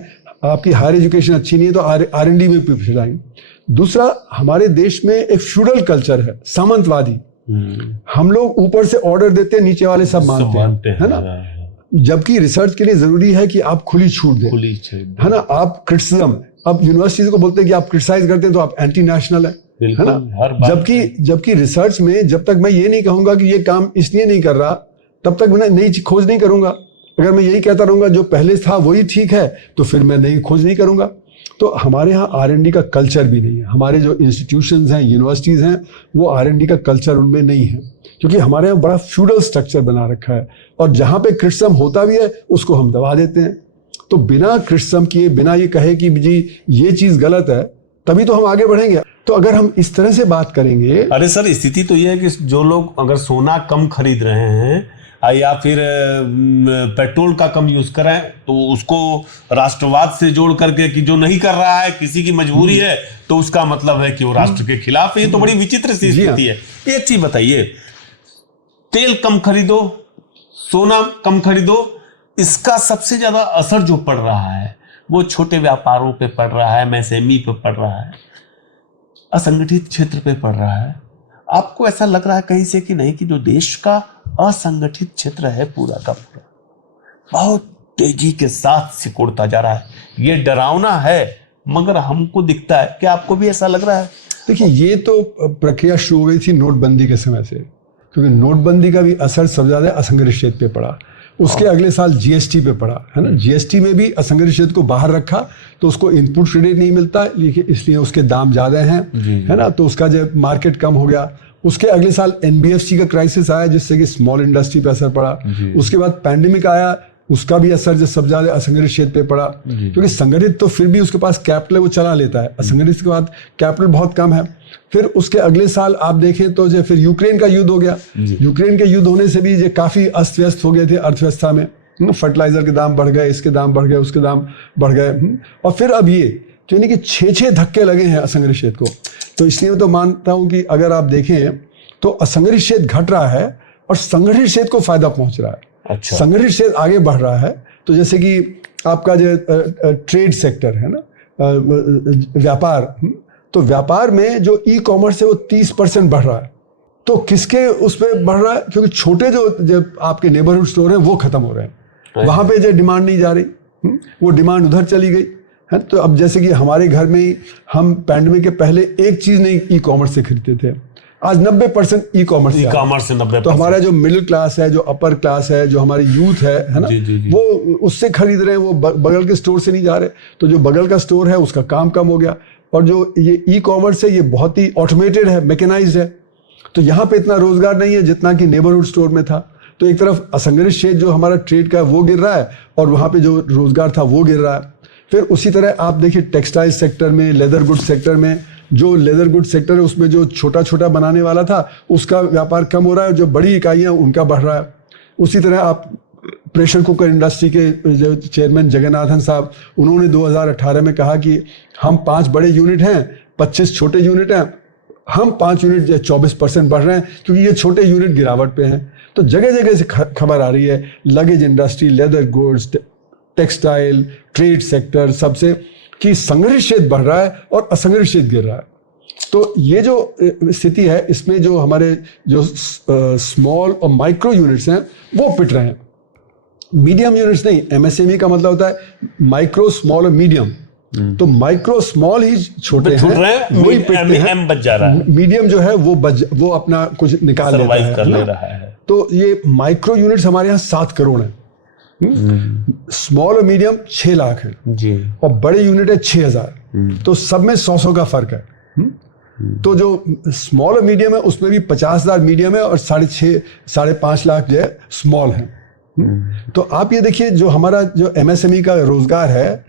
आपकी हायर एजुकेशन अच्छी नहीं है, तो R&D में पीछे जाएंगे। दूसरा, हमारे देश में एक फ्यूडल कल्चर है, सामंतवादी। हम लोग ऊपर से ऑर्डर देते हैं, नीचे वाले सब मानते हैं, है ना। जबकि रिसर्च के लिए जरूरी है कि आप खुली छूट दें, है ना। आप क्रिटिसिज्म, अब यूनिवर्सिटीज को बोलते हैं कि आप क्रिटिसाइज करते हैं तो आप एंटी नेशनल है ना। हर बात जबकि रिसर्च में जब तक मैं ये नहीं कहूंगा कि ये काम इसलिए नहीं कर रहा, तब तक मैं नई खोज नहीं करूंगा। अगर मैं यही कहता रहूंगा जो पहले था वही ठीक है, तो फिर मैं नई खोज नहीं करूंगा। तो हमारे यहाँ R&D का कल्चर भी नहीं है। हमारे जो इंस्टीट्यूशंस हैं, यूनिवर्सिटीज़ हैं, वो R&D का कल्चर उनमें नहीं है, क्योंकि हमारे यहाँ बड़ा फ्यूडल स्ट्रक्चर बना रखा है, और जहाँ पे क्रिटिसिज्म होता भी है उसको हम दबा देते हैं। तो बिना क्रिटिसिज्म किए, बिना ये कहे कि जी ये चीज़ गलत है, तभी तो हम आगे बढ़ेंगे। तो अगर हम इस तरह से बात करेंगे, अरे सर, स्थिति तो ये है कि जो लोग अगर सोना कम खरीद रहे हैं या फिर पेट्रोल का कम यूज करें, तो उसको राष्ट्रवाद से जोड़ करके कि जो नहीं कर रहा है किसी की मजबूरी है, तो उसका मतलब है कि वो राष्ट्र के खिलाफ है। ये तो बड़ी विचित्र सी स्थिति है। एक चीज बताइए, तेल कम खरीदो, सोना कम खरीदो, इसका सबसे ज्यादा असर जो पड़ रहा है वो छोटे व्यापारों पे पड़ रहा है, MSME पे पड़ रहा है, असंगठित क्षेत्र पे पड़ रहा है। आपको ऐसा लग रहा है कहीं से कि नहीं कि जो देश का असंगठित क्षेत्र है पूरा का पूरा बहुत तेजी के साथ सिकुड़ता जा रहा है? ये डरावना है, मगर हमको दिखता है। क्या आपको भी ऐसा लग रहा है? देखिए, ये तो प्रक्रिया शुरू हो गई थी नोटबंदी के समय से, क्योंकि नोटबंदी का भी असर सबसे ज्यादा असंगठित क्षेत्र पे पड़ा। उसके अगले साल GST पे पड़ा, है ना। GST में भी असंगठित क्षेत्र को बाहर रखा, तो उसको इनपुट क्रेडिट नहीं मिलता, इसलिए उसके दाम ज्यादा हैं, है ना, तो उसका जो मार्केट कम हो गया। उसके अगले साल NBFC का क्राइसिस आया, जिससे कि स्मॉल इंडस्ट्री पे असर पड़ा। उसके बाद पैंडेमिक आया, उसका भी असर जो सब ज्यादा असंगठित क्षेत्र पे पड़ा, क्योंकि संगठित तो फिर भी उसके पास कैपिटल वो चला लेता है, असंगठित के बाद कैपिटल बहुत कम है। फिर उसके अगले साल आप देखें तो जो फिर यूक्रेन का युद्ध हो गया। यूक्रेन के युद्ध होने से भी जो काफी अस्त व्यस्त हो गए थे अर्थव्यवस्था में, फर्टिलाइजर के दाम बढ़ गए, इसके दाम बढ़ गए, उसके दाम बढ़ गए, और फिर अब ये तो यानी कि 6 धक्के लगे हैं असंगठित क्षेत्र को। तो इसलिए मैं तो मानता हूं कि अगर आप देखें तो असंगठित क्षेत्र घट रहा है और संगठित क्षेत्र को फायदा पहुंच रहा है। अच्छा। संगठित क्षेत्र आगे बढ़ रहा है। तो जैसे कि आपका जो ट्रेड सेक्टर है ना, व्यापार, तो व्यापार में जो ई-कॉमर्स है वो 30% बढ़ रहा है। तो किसके उस पर बढ़ रहा है? क्योंकि छोटे जो आपके नेबरहुड स्टोर हैं वो खत्म हो रहे हैं, वहां पे जो डिमांड नहीं जा रही, वो डिमांड उधर चली गई है। तो अब जैसे कि हमारे घर में ही हम पैंडेमिक के पहले एक चीज नहीं ई-कॉमर्स से खरीदते थे, आज 90% ई-कॉमर्स से 90%। तो हमारा जो मिडिल क्लास है, जो अपर क्लास है, जो हमारी यूथ है ना, वो उससे खरीद रहे हैं, वो बगल के स्टोर से नहीं जा रहे। तो जो बगल का स्टोर है उसका काम कम हो गया, और जो ये ई-कॉमर्स है ये बहुत ही ऑटोमेटेड है, मैकेनाइज्ड है। तो यहाँ पे इतना रोजगार नहीं है जितना कि नेबरहुड स्टोर में था। तो एक तरफ असंगठित क्षेत्र जो हमारा ट्रेड का है वो गिर रहा है, और वहाँ पे जो रोजगार था वो गिर रहा है। फिर उसी तरह आप देखिए टेक्सटाइल सेक्टर में, लेदर गुड सेक्टर में, जो लेदर गुड सेक्टर है उसमें जो छोटा छोटा बनाने वाला था उसका व्यापार कम हो रहा है, जो बड़ी इकाइयाँ उनका बढ़ रहा है। उसी तरह आप प्रेशर कुकर इंडस्ट्री के जो चेयरमैन जगन्नाथन साहब, उन्होंने 2018 में कहा कि हम 5 बड़े यूनिट हैं, 25 छोटे यूनिट हैं, हम 5 यूनिट 24% बढ़ रहे हैं, क्योंकि ये छोटे यूनिट गिरावट पे हैं। तो जगह जगह से खबर आ रही है, luggage industry, leather goods, textile, trade sector, सबसे कि संगठित क्षेत्र बढ़ रहा है और असंगठित क्षेत्र गिर रहा है। तो ये जो स्थिति है, इसमें जो हमारे जो स्मॉल और माइक्रो यूनिट्स हैं वो पिट रहे हैं, मीडियम यूनिट्स नहीं। MSME का मतलब होता है माइक्रो, स्मॉल और मीडियम। तो माइक्रो स्मॉल ही छोटे हैं, वही पिटते हैं, बच जा रहा है। मीडियम जो है वो अपना कुछ निकाल लेता है, कर ले रहा है। तो ये माइक्रो यूनिट्स हमारे यहाँ 7 करोड़ हैं, स्मॉल और मीडियम 6 लाख है जी, और बड़े यूनिट है 6000। तो सब में 100 का फर्क है। तो जो स्मॉल और मीडियम है उसमें भी 50,000 मीडियम है और 6.5 लाख जो है स्मॉल है। तो आप ये देखिए, जो हमारा जो MSME का रोजगार है,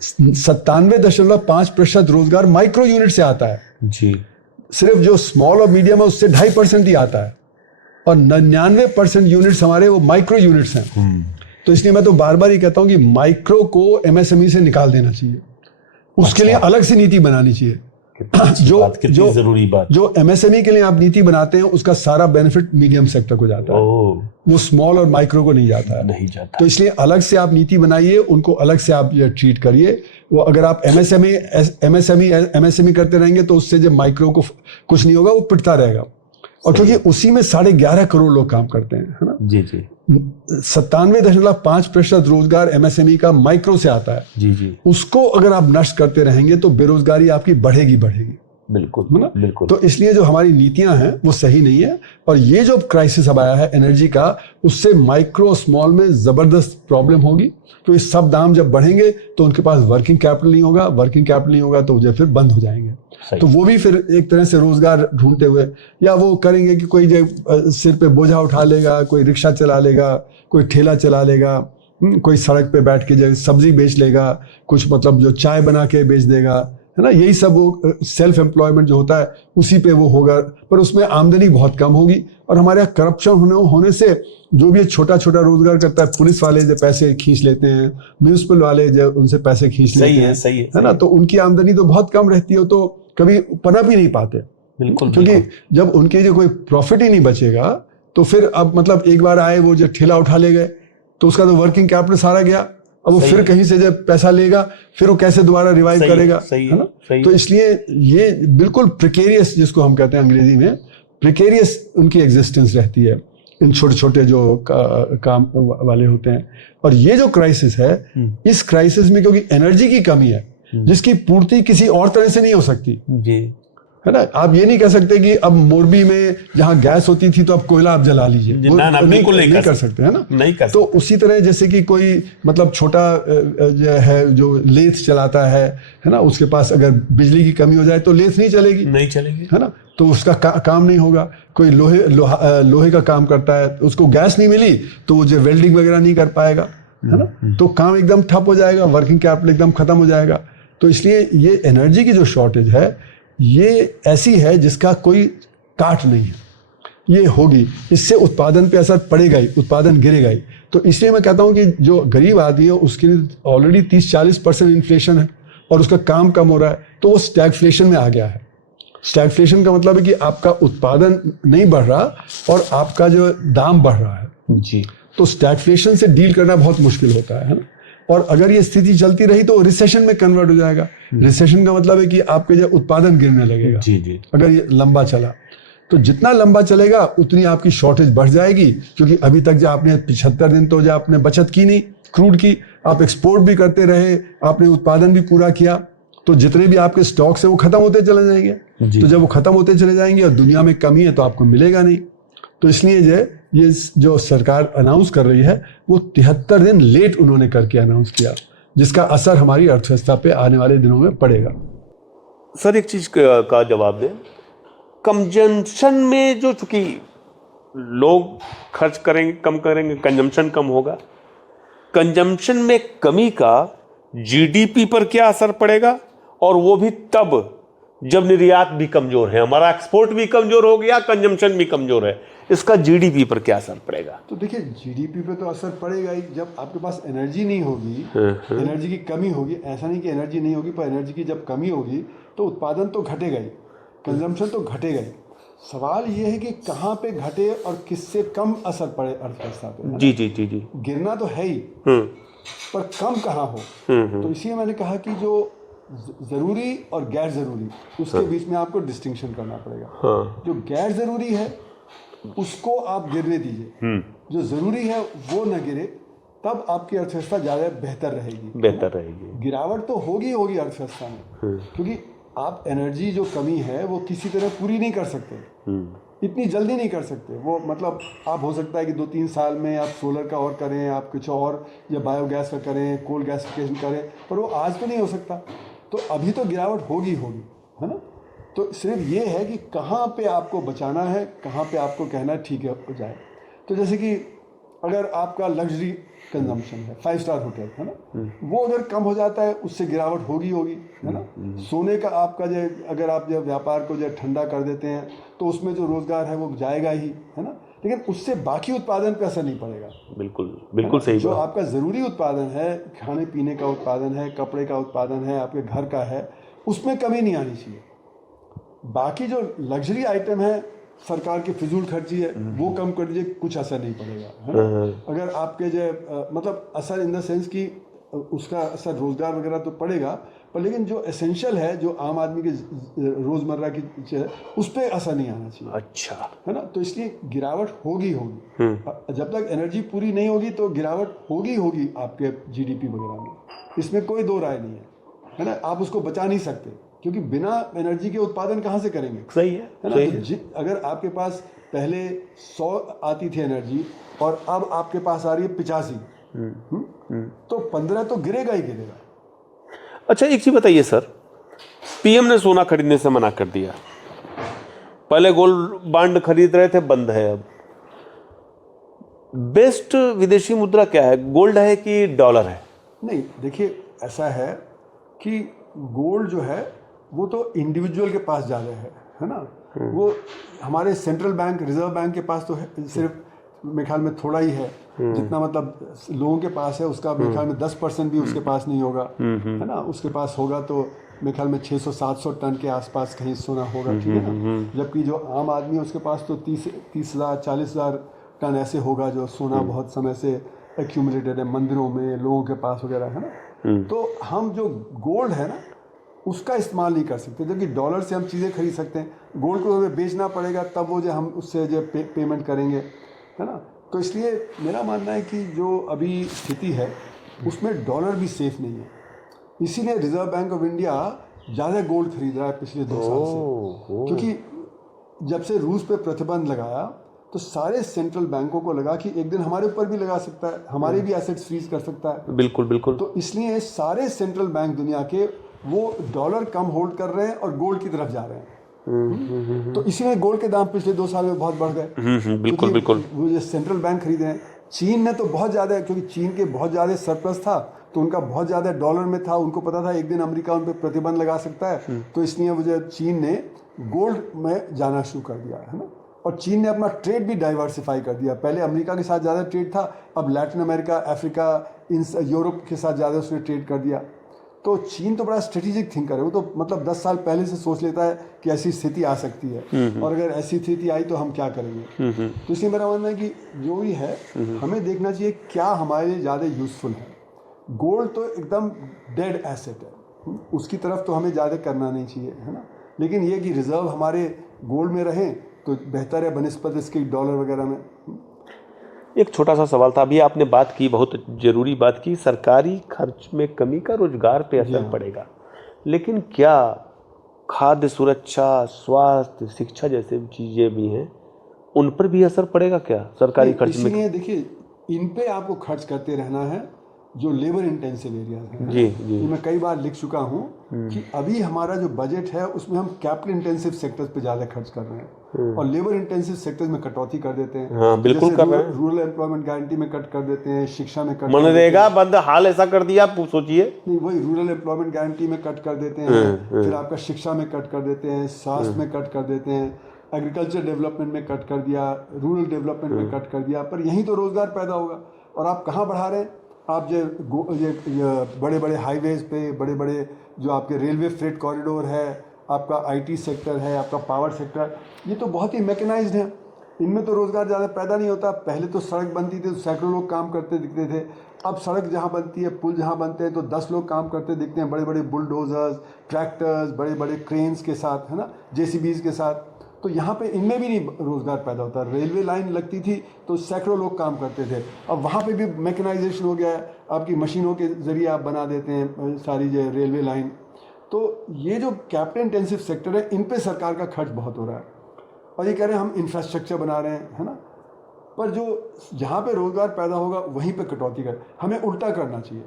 97.5% रोजगार माइक्रो यूनिट से आता है जी। सिर्फ जो स्मॉल और मीडियम है उससे 2.5% ही आता है, और 99% यूनिट्स हमारे वो माइक्रो यूनिट्स हैं। तो इसलिए मैं तो बार बार ये कहता हूं कि माइक्रो को MSME से निकाल देना चाहिए, उसके लिए अलग से नीति बनानी चाहिए। जो जरूरी बात, जो MSME के लिए आप नीति बनाते हैं उसका सारा बेनिफिट मीडियम सेक्टर को जाता है, वो स्मॉल और माइक्रो को नहीं जाता है, नहीं जाता। तो इसलिए अलग से आप नीति बनाइए, उनको अलग से आप ट्रीट करिए। वो अगर आप MSME करते रहेंगे तो उससे जब माइक्रो को कुछ नहीं होगा, वो पिटता रहेगा। और क्योंकि उसी में 11.5 करोड़ लोग काम करते हैं, है ना जी जी। 97.5% रोजगार एमएसएमई का माइक्रो से आता है। जी जी, उसको अगर आप नष्ट करते रहेंगे तो बेरोजगारी आपकी बढ़ेगी बढ़ेगी। बिल्कुल है ना? बिल्कुल। तो इसलिए जो हमारी नीतियां हैं वो सही नहीं है, और ये जो क्राइसिस अब आया है एनर्जी का, उससे माइक्रो स्मॉल में जबरदस्त प्रॉब्लम होगी। तो इस सब दाम जब बढ़ेंगे तो उनके पास वर्किंग कैपिटल नहीं होगा, वर्किंग कैपिटल नहीं होगा तो जो फिर बंद हो जाएंगे। तो वो भी फिर एक तरह से रोजगार ढूंढते हुए, या वो करेंगे कि कोई जो सिर पे बोझा उठा लेगा, कोई रिक्शा चला लेगा, कोई ठेला चला लेगा, कोई सड़क पे बैठ के जो सब्जी बेच लेगा, कुछ मतलब जो चाय बना के बेच देगा, है ना, यही सब वो सेल्फ एम्प्लॉयमेंट जो होता है उसी पे वो होगा। पर उसमें आमदनी बहुत कम होगी, और हमारे यहाँ करप्शन होने से जो भी छोटा छोटा रोजगार करता है, पुलिस वाले जो पैसे खींच लेते हैं, म्यूनिसिपल वाले जो उनसे पैसे खींच लेते हैं, सही है ना, तो उनकी आमदनी तो बहुत कम रहती है, तो कभी पनप ही नहीं पाते। बिल्कुल, क्योंकि जब उनके जो कोई प्रॉफिट ही नहीं बचेगा तो फिर अब मतलब एक बार आए वो जो ठेला उठा ले गए तो उसका तो वर्किंग कैपिटल सारा गया। अब वो फिर कहीं से जब पैसा लेगा फिर वो कैसे दोबारा रिवाइव करेगा, है ना? तो इसलिए ये बिल्कुल प्रिकेरियस, जिसको हम कहते हैं अंग्रेजी में, प्रिकेरियस उनकी एग्जिस्टेंस रहती है इन छोटे छोटे जो काम वाले होते हैं। और ये जो क्राइसिस है, इस क्राइसिस में क्योंकि एनर्जी की कमी है जिसकी पूर्ति किसी और तरह से नहीं हो सकती जी, है ना। आप ये नहीं कह सकते कि अब मोरबी में जहां गैस होती थी तो अब कोयला आप जला लीजिए, नहीं कर सकते, है ना, नहीं कर सकते। तो उसी तरह जैसे कि कोई मतलब छोटा जो है जो लेथ चलाता है ना, उसके पास अगर बिजली की कमी हो जाए तो लेथ नहीं चलेगी, है ना, तो उसका काम नहीं होगा। कोई लोहे का काम करता है, उसको गैस नहीं मिली तो वो जो वेल्डिंग वगैरह नहीं कर पाएगा, है ना, तो काम एकदम ठप हो जाएगा, वर्किंग कैपिटल एकदम खत्म हो जाएगा। तो इसलिए ये एनर्जी की जो शॉर्टेज है ये ऐसी है जिसका कोई काट नहीं है, ये होगी, इससे उत्पादन पे असर पड़ेगा ही, उत्पादन गिरेगा ही। तो इसलिए मैं कहता हूँ कि जो गरीब आदमी है उसके लिए ऑलरेडी 30-40% इन्फ्लेशन है और उसका काम कम हो रहा है, तो वो स्टैगफ्लेशन में आ गया है। स्टैगफ्लेशन का मतलब है कि आपका उत्पादन नहीं बढ़ रहा और आपका जो दाम बढ़ रहा है जी। तो स्टैगफ्लेशन से डील करना बहुत मुश्किल होता है ना। और अगर ये स्थिति चलती रही तो रिसेशन में कन्वर्ट हो जाएगा। रिसेशन का मतलब है कि आपके जो उत्पादन गिरने लगेगा जी जी। अगर ये लंबा चला तो जितना लंबा चलेगा उतनी आपकी शॉर्टेज बढ़ जाएगी, क्योंकि अभी तक जो आपने 75 दिन तो जो आपने बचत की नहीं क्रूड की, आप एक्सपोर्ट भी करते रहे, आपने उत्पादन भी पूरा किया, तो जितने भी आपके स्टॉक्स है वो खत्म होते चले जाएंगे। तो जब वो खत्म होते चले जाएंगे और दुनिया में कमी है तो आपको मिलेगा नहीं। तो इसलिए ये जो सरकार अनाउंस कर रही है वो 73 दिन लेट उन्होंने करके अनाउंस किया, जिसका असर हमारी अर्थव्यवस्था पे आने वाले दिनों में पड़ेगा। सर एक चीज का जवाब दें, कंजम्पशन में जो चूंकि लोग खर्च करेंगे कम करेंगे, कंजम्पशन कम होगा, कंजम्पशन में कमी का जीडीपी पर क्या असर पड़ेगा, और वो भी तब जब निर्यात भी कमजोर है, हमारा एक्सपोर्ट भी कमजोर हो गया, कंजम्पशन भी कमजोर है, इसका जीडीपी पर क्या असर पड़ेगा? तो देखिए जीडीपी पे तो असर पड़ेगा ही, जब आपके पास एनर्जी नहीं होगी, एनर्जी की कमी होगी। ऐसा नहीं कि एनर्जी नहीं होगी, पर एनर्जी की जब कमी होगी तो उत्पादन तो घटेगा ही, कंजम्पशन तो घटेगा ही। सवाल ये है कि कहाँ पे घटे और किससे कम असर पड़े अर्थव्यवस्था पे। जी जी जी जी, गिरना तो है ही, पर कम कहाँ हो। तो इसलिए मैंने कहा कि जो जरूरी और गैर जरूरी उसके बीच में आपको डिस्टिंक्शन करना पड़ेगा। जो गैर जरूरी है उसको आप गिरने दीजिए, जो जरूरी है वो न गिरे, तब आपकी अर्थव्यवस्था ज्यादा बेहतर रहेगी। गिरावट तो होगी अर्थव्यवस्था में, क्योंकि आप एनर्जी जो कमी है वो किसी तरह पूरी नहीं कर सकते, इतनी जल्दी नहीं कर सकते। वो मतलब आप हो सकता है कि 2-3 साल में आप सोलर का और करें, आप कुछ और या बायोगैस का करें, कोल गैसिफिकेशन करें, पर वो आज तो नहीं हो सकता। तो अभी तो गिरावट होगी, है ना। तो सिर्फ ये है कि कहाँ पे आपको बचाना है, कहाँ पे आपको कहना है ठीक है हो जाए। तो जैसे कि अगर आपका लग्जरी कंजम्पशन है, 5 स्टार होटल है ना, वो अगर कम हो जाता है उससे गिरावट होगी, है ना। सोने का आपका जो अगर आप जो व्यापार को जो ठंडा कर देते हैं तो उसमें जो रोजगार है वो जाएगा ही, है ना, लेकिन उससे बाकी उत्पादन पे असर नहीं पड़ेगा। बिल्कुल सही। जो आपका ज़रूरी उत्पादन है, खाने पीने का उत्पादन है, कपड़े का उत्पादन है, आपके घर का है, उसमें कमी नहीं आनी चाहिए। बाकी जो लग्जरी आइटम है, सरकार की फिजूल खर्ची है, वो कम कर दीजिए, कुछ असर नहीं पड़ेगा, है ना। अगर आपके जो मतलब असर इन द सेंस कि उसका असर रोजगार वगैरह तो पड़ेगा, पर लेकिन जो एसेंशियल है, जो आम आदमी के रोजमर्रा की उस पर असर नहीं आना चाहिए। अच्छा, है ना, तो इसलिए गिरावट होगी। जब तक एनर्जी पूरी नहीं होगी तो गिरावट होगी आपके जीडीपी वगैरह में, इसमें कोई दो राय नहीं है ना। आप उसको बचा नहीं सकते, क्योंकि बिना एनर्जी के उत्पादन कहाँ से करेंगे? सही है ना। तो अगर आपके पास पहले 100 आती थी एनर्जी और अब आपके पास आ रही है 85, तो 15 तो गिरेगा ही गिरेगा। अच्छा, एक चीज बताइए सर, पीएम ने सोना खरीदने से मना कर दिया, पहले गोल्ड बॉन्ड खरीद रहे थे, बंद है अब। बेस्ट विदेशी मुद्रा क्या है, गोल्ड है कि डॉलर है? नहीं, देखिए ऐसा है कि गोल्ड जो है वो तो इंडिविजुअल के पास ज़्यादा है ना। वो हमारे सेंट्रल बैंक, रिजर्व बैंक के पास तो है, सिर्फ मेरे ख्याल में थोड़ा ही है, जितना मतलब लोगों के पास है उसका मेरे ख्याल में 10% भी उसके पास नहीं होगा, है ना। उसके पास होगा तो मेरे ख्याल में 600-700 टन के आसपास कहीं सोना होगा, ठीक है ना। जबकि जो आम आदमी है उसके पास तो 30,000 40,000 टन ऐसे होगा जो सोना बहुत समय से एक्यूमुलेटेड है मंदिरों में, लोगों के पास वगैरह, है ना। तो हम जो गोल्ड है ना उसका इस्तेमाल नहीं कर सकते, जबकि डॉलर से हम चीज़ें खरीद सकते हैं। गोल्ड को हमें बेचना पड़ेगा, तब वो जो हम उससे जो पेमेंट करेंगे, है ना। तो इसलिए मेरा मानना है कि जो अभी स्थिति है उसमें डॉलर भी सेफ नहीं है, इसीलिए रिजर्व बैंक ऑफ इंडिया ज़्यादा गोल्ड खरीद रहा है पिछले 2 साल से। क्योंकि जब से रूस पे प्रतिबंध लगाया तो सारे सेंट्रल बैंकों को लगा कि एक दिन हमारे ऊपर भी लगा सकता है, हमारे भी एसेट्स फ्रीज कर सकता है। बिल्कुल बिल्कुल। तो इसलिए सारे सेंट्रल बैंक दुनिया के वो डॉलर कम होल्ड कर रहे हैं और गोल्ड की तरफ जा रहे हैं। तो इसीलिए गोल्ड के दाम पिछले 2 साल में बहुत बढ़ गए। बिल्कुल बिल्कुल। वो जो सेंट्रल बैंक खरीद रहे हैं, चीन ने तो बहुत ज़्यादा, क्योंकि चीन के बहुत ज़्यादा सरप्लस था तो उनका बहुत ज़्यादा डॉलर में था, उनको पता था एक दिन अमेरिका उन पर प्रतिबंध लगा सकता है, तो इसलिए वो जो चीन ने गोल्ड में जाना शुरू कर दिया, है ना। और चीन ने अपना ट्रेड भी डाइवर्सिफाई कर दिया। पहले अमेरिका के साथ ज़्यादा ट्रेड था, अब लैटिन अमेरिका, अफ्रीका, यूरोप के साथ ज़्यादा उसने ट्रेड कर दिया। तो चीन तो बड़ा स्ट्रेटेजिक थिंकर है, वो तो मतलब 10 साल पहले से सोच लेता है कि ऐसी स्थिति आ सकती है और अगर ऐसी स्थिति आई तो हम क्या करेंगे। तो इसलिए मेरा मानना है कि जो भी है हमें देखना चाहिए क्या हमारे लिए ज़्यादा यूजफुल है। गोल्ड तो एकदम डेड एसेट है, उसकी तरफ तो हमें ज़्यादा करना नहीं चाहिए, है ना। लेकिन ये कि रिजर्व हमारे गोल्ड में रहें तो बेहतर है बनिस्पत इसके डॉलर वगैरह में। एक छोटा सा सवाल था, अभी आपने बात की, बहुत जरूरी बात की, सरकारी खर्च में कमी का रोजगार पे असर पड़ेगा, लेकिन क्या खाद्य सुरक्षा, स्वास्थ्य, शिक्षा जैसे चीजें भी हैं, उन पर भी असर पड़ेगा क्या सरकारी खर्च में? इसीलिए देखिए, इन पे आपको खर्च करते रहना है जो लेबर इंटेंसिव एरियाज हैं। जी। मैं कई बार लिख चुका हूँ कि अभी हमारा जो बजट है उसमें हम कैपिटल इंटेंसिव सेक्टर्स पे ज़्यादा खर्च कर रहे हैं और लेबर इंटेंसिव सेक्टर्स में कटौती कर देते हैं। हाँ, बिल्कुल कर रहे हैं। रूरल एम्प्लॉयमेंट गारंटी में कट कर देते हैं, शिक्षा में कट, मनरेगा बंद हाल ऐसा कर दिया, आप सोचिए। नहीं, वही रूरल एम्प्लॉयमेंट गारंटी में कट कर देते हैं, फिर आपका शिक्षा में कट कर देते हैं, स्वास्थ्य में कट कर देते हैं, एग्रीकल्चर डेवलपमेंट में कट कर दिया, रूरल डेवलपमेंट में कट कर दिया। पर यहीं तो रोजगार पैदा होगा और आप कहाँ बढ़ा रहे हैं? आप ये बड़े बड़े हाईवेज पे, बड़े बड़े जो आपके रेलवे फ्रेट कॉरिडोर है, आपका आईटी सेक्टर है, आपका पावर सेक्टर, ये तो बहुत ही मैकेनाइज्ड है, इनमें तो रोज़गार ज़्यादा पैदा नहीं होता। पहले तो सड़क बनती थी तो सैकड़ों लोग काम करते दिखते थे, अब सड़क जहाँ बनती है, पुल जहाँ बनते हैं तो 10 लोग काम करते दिखते हैं, बड़े बड़े बुलडोजर्स, ट्रैक्टर्स, बड़े बड़े क्रेन्स के साथ, है ना, जेसीबीज के साथ। तो यहाँ पे इनमें भी नहीं रोज़गार पैदा होता। रेलवे लाइन लगती थी तो सैकड़ों लोग काम करते थे, अब वहाँ पे भी मैकेनाइजेशन हो गया है, आपकी मशीनों के ज़रिए आप बना देते हैं सारी जो रेलवे लाइन। तो ये जो कैपिटल इंटेंसिव सेक्टर है, इन पे सरकार का खर्च बहुत हो रहा है और ये कह रहे हैं हम इंफ्रास्ट्रक्चर बना रहे हैं, है ना। पर जो जहाँ पे रोज़गार पैदा होगा वहीं पे कटौती कर, हमें उल्टा करना चाहिए,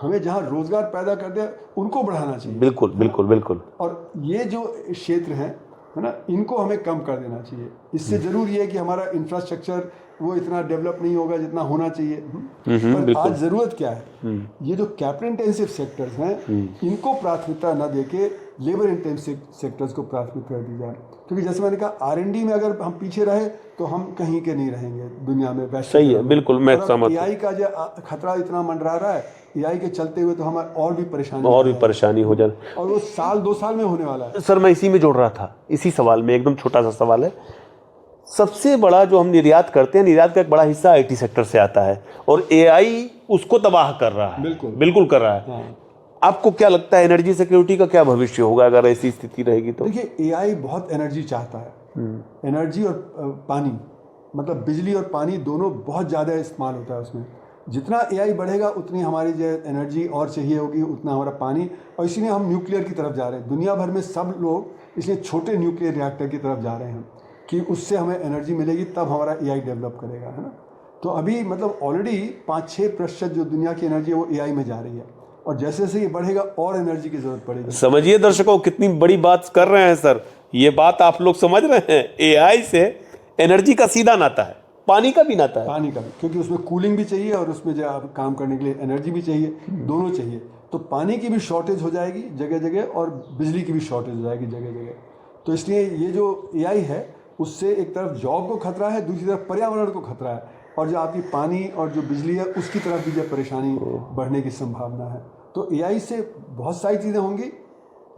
हमें जहाँ रोज़गार पैदा करते हैं उनको बढ़ाना चाहिए। बिल्कुल बिल्कुल बिल्कुल। और ये जो क्षेत्र हैं, है ना, इनको हमें कम कर देना चाहिए। इससे जरूर ये है कि हमारा इंफ्रास्ट्रक्चर वो इतना डेवलप नहीं होगा जितना होना चाहिए। पर आज ज़रूरत क्या है, ये जो कैपिटल इंटेंसिव सेक्टर्स हैं इनको प्राथमिकता न देके लेबर इंटेंसिव सेक्टर्स को प्राथमिकता दी जाए। क्योंकि जैसे मैंने कहा, R&D में अगर हम पीछे रहे तो हम कहीं के नहीं रहेंगे दुनिया में, वैसे सही है, बिल्कुल मैं सहमत हूं। AI का जो खतरा इतना मंडरा रहा है, AI के चलते हुए तो हमें और भी परेशानी हो जाए, और वो 1-2 साल में होने वाला है। सर मैं इसी में जोड़ रहा था, इसी सवाल में, एकदम छोटा सा सवाल है। सबसे बड़ा जो हम निर्यात करते हैं, निर्यात का एक बड़ा हिस्सा IT सेक्टर से आता है और AI उसको तबाह कर रहा है। बिल्कुल बिल्कुल कर रहा है। आपको क्या लगता है एनर्जी सिक्योरिटी का क्या भविष्य होगा अगर ऐसी स्थिति रहेगी तो? देखिए, एआई बहुत एनर्जी चाहता है। एनर्जी और पानी, मतलब बिजली और पानी दोनों बहुत ज़्यादा इस्तेमाल होता है उसमें। जितना एआई बढ़ेगा उतनी हमारी जो एनर्जी और चाहिए होगी, उतना हमारा पानी, और इसीलिए हम न्यूक्लियर की तरफ जा रहे हैं। दुनिया भर में सब लोग इसलिए छोटे न्यूक्लियर रिएक्टर की तरफ जा रहे हैं कि उससे हमें एनर्जी मिलेगी, तब हमारा एआई डेवलप करेगा, है ना। तो अभी मतलब ऑलरेडी 5-6% जो दुनिया की एनर्जी है वो एआई में जा रही है, और जैसे जैसे ये बढ़ेगा और एनर्जी की जरूरत पड़ेगी। समझिए दर्शकों, कितनी बड़ी बात कर रहे हैं सर। ये बात आप लोग समझ रहे हैं, एआई से एनर्जी का सीधा नाता है, पानी का भी नाता है। पानी का भी, क्योंकि उसमें कूलिंग भी चाहिए और उसमें जो आप काम करने के लिए एनर्जी भी चाहिए, दोनों चाहिए। तो पानी की भी शॉर्टेज हो जाएगी जगह जगह, और बिजली की भी शॉर्टेज हो जाएगी जगह जगह। तो इसलिए ये जो एआई है उससे एक तरफ जॉब को खतरा है, दूसरी तरफ पर्यावरण को खतरा है, और जो आपकी पानी और जो बिजली है उसकी तरफ भी जो परेशानी बढ़ने की संभावना है। तो एआई से बहुत सारी चीज़ें होंगी,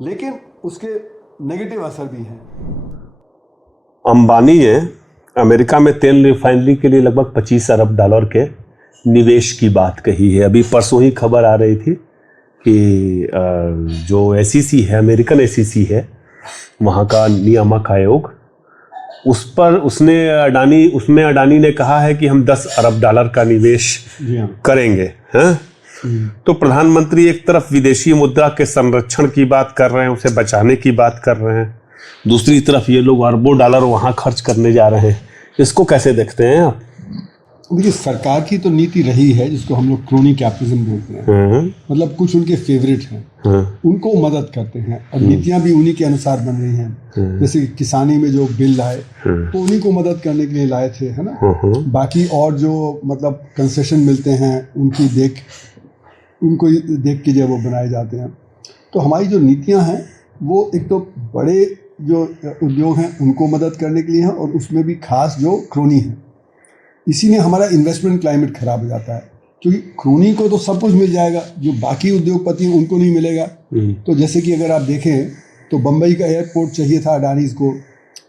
लेकिन उसके नेगेटिव असर भी हैं। अंबानी ने अमेरिका में तेल रिफाइनरी के लिए लगभग $25 अरब के निवेश की बात कही है। अभी परसों ही खबर आ रही थी कि जो एसईसी है, अमेरिकन एसईसी है, वहाँ का नियामक आयोग, उस पर उसमें अडानी ने कहा है कि हम $10 अरब का निवेश करेंगे, हैं? तो प्रधानमंत्री एक तरफ विदेशी मुद्रा के संरक्षण की बात कर रहे हैं, उसे बचाने की बात कर रहे हैं, दूसरी तरफ ये लोग अरबों डॉलर वहां खर्च करने जा रहे हैं। इसको कैसे देखते हैं आप? देखिए, सरकार की तो नीति रही है जिसको हम लोग क्रोनी कैपिटलिज्म बोलते हैं। मतलब कुछ उनके फेवरेट हैं, उनको मदद करते हैं, और नीतियां भी उन्हीं के अनुसार बन रही हैं। जैसे किसानी में जो बिल लाए तो उन्हीं को मदद करने के लिए लाए थे, है ना। बाकी और जो मतलब कंसेशन मिलते हैं उनको देख के जो वो बनाए जाते हैं। तो हमारी जो नीतियां हैं वो एक तो बड़े जो उद्योग हैं उनको मदद करने के लिए हैं, और उसमें भी खास जो क्रोनी है। इसीलिए हमारा इन्वेस्टमेंट क्लाइमेट खराब हो जाता है, क्योंकि क्रोनी को तो सब कुछ मिल जाएगा, जो बाकी उद्योगपति हैं उनको नहीं मिलेगा। तो जैसे कि अगर आप देखें तो बम्बई का एयरपोर्ट चाहिए था अडानीज को,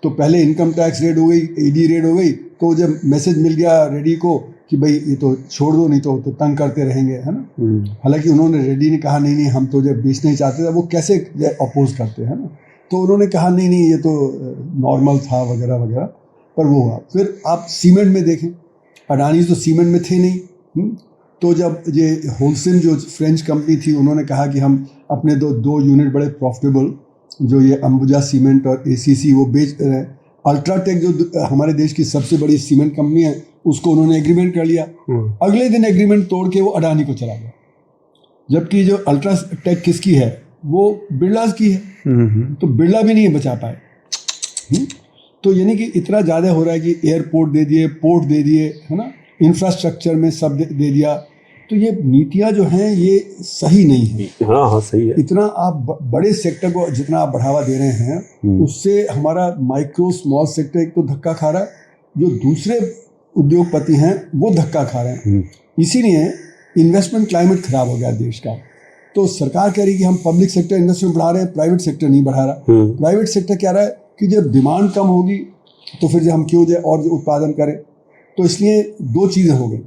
तो पहले इनकम टैक्स रेड हो गई, ईडी रेड हो गई, तो जब मैसेज मिल गया रेडी को कि भाई ये तो छोड़ दो, नहीं तो तंग करते रहेंगे, है ना। हालांकि उन्होंने, रेडी ने कहा नहीं हम तो जब बेचना ही चाहते थे, वो कैसे अपोज करते हैं ना। तो उन्होंने कहा नहीं ये तो नॉर्मल था वगैरह वगैरह, पर वो हुआ। फिर आप सीमेंट में देखें, अडानी तो सीमेंट में थे नहीं। तो जब ये होलसेल जो फ्रेंच कंपनी थी, उन्होंने कहा कि हम अपने दो यूनिट बड़े प्रॉफिटेबल, जो ये अंबुजा सीमेंट और एसीसी, वो बेच रहे हैं। अल्ट्राटेक जो हमारे देश की सबसे बड़ी सीमेंट कंपनी है, उसको उन्होंने एग्रीमेंट कर लिया। अगले दिन एग्रीमेंट तोड़ के वो अडानी को चला गया, जबकि जो अल्ट्राटेक किसकी है, वो बिरला की है। तो बिरला भी नहीं बचा पाए। तो यानी कि इतना ज़्यादा हो रहा है कि एयरपोर्ट दे दिए, पोर्ट दे दिए, है ना, इंफ्रास्ट्रक्चर में सब दे दिया। तो ये नीतियाँ जो हैं ये सही नहीं है। हाँ सही है। इतना आप बड़े सेक्टर को जितना आप बढ़ावा दे रहे हैं, उससे हमारा माइक्रो स्मॉल सेक्टर एक तो धक्का खा रहा है, जो दूसरे उद्योगपति हैं वो धक्का खा रहे हैं। इसीलिए इन्वेस्टमेंट क्लाइमेट खराब हो गया देश का। तो सरकार कह रही कि हम पब्लिक सेक्टर इन्वेस्टमेंट बढ़ा रहे हैं, प्राइवेट सेक्टर नहीं बढ़ा रहा। प्राइवेट सेक्टर कह रहा है कि जब डिमांड कम होगी तो फिर हम क्यों जाए और उत्पादन करें। तो इसलिए दो चीज़ें हो गई,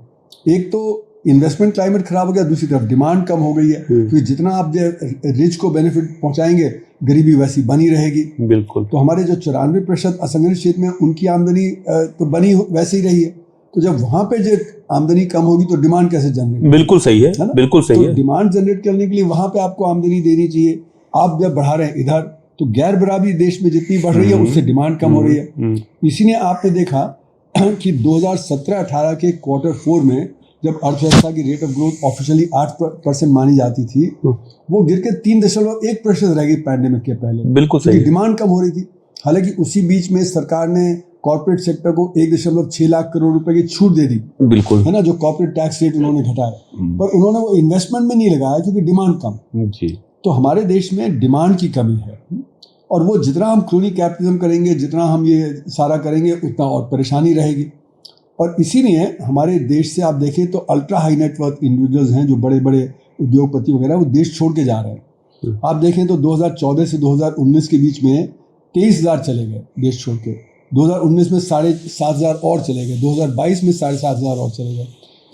एक तो इन्वेस्टमेंट क्लाइमेट खराब हो गया, दूसरी तरफ डिमांड कम हो गई है। फिर जितना आप जो रिच को बेनिफिट पहुंचाएंगे, गरीबी वैसी बनी रहेगी। बिल्कुल। तो हमारे जो 94% असंगठित क्षेत्र में, उनकी आमदनी तो बनी वैसे ही रही है। तो जब वहां पे जो आमदनी कम होगी तो डिमांड कैसे जनरेट? बिल्कुल सही है, बिल्कुल सही है। डिमांड जनरेट करने के लिए वहां पे आपको आमदनी देनी चाहिए। आप जब बढ़ा रहे हैं इधर, तो गैर बराबरी देश में जितनी बढ़ रही है उससे डिमांड कम हो रही है। इसीलिए आपने देखा कि 2017-18 के Q4 में जब अर्थव्यवस्था की रेट ऑफ ग्रोथ ऑफिशियली 8% मानी जाती थी, वो गिर के 3.1% रह गई पैंडेमिक के पहले। बिल्कुल सही। डिमांड कम हो रही थी। हालांकि उसी बीच में सरकार ने कॉर्पोरेट सेक्टर को 1.6 लाख करोड़ रुपए की छूट दे दी। बिल्कुल, है ना, जो कॉर्पोरेट टैक्स रेट उन्होंने घटाया, पर उन्होंने वो इन्वेस्टमेंट में नहीं लगाया क्योंकि डिमांड कम जी। तो हमारे देश में डिमांड की कमी है, और वो जितना हम क्रोनी कैपिटलिज्म करेंगे, जितना हम ये सारा करेंगे, उतना और परेशानी रहेगी। और इसीलिए हमारे देश से आप देखें तो अल्ट्रा हाई नेटवर्थ इंडिविजुअल्स हैं, जो बड़े बड़े उद्योगपति वगैरह, वो देश छोड़ के जा रहे हैं। आप देखें तो 2014 से 2019 के बीच में 23,000 चले गए देश छोड़ के। 2019 में 7,500 और चले गए, 2022 में 7,500 और चले गए।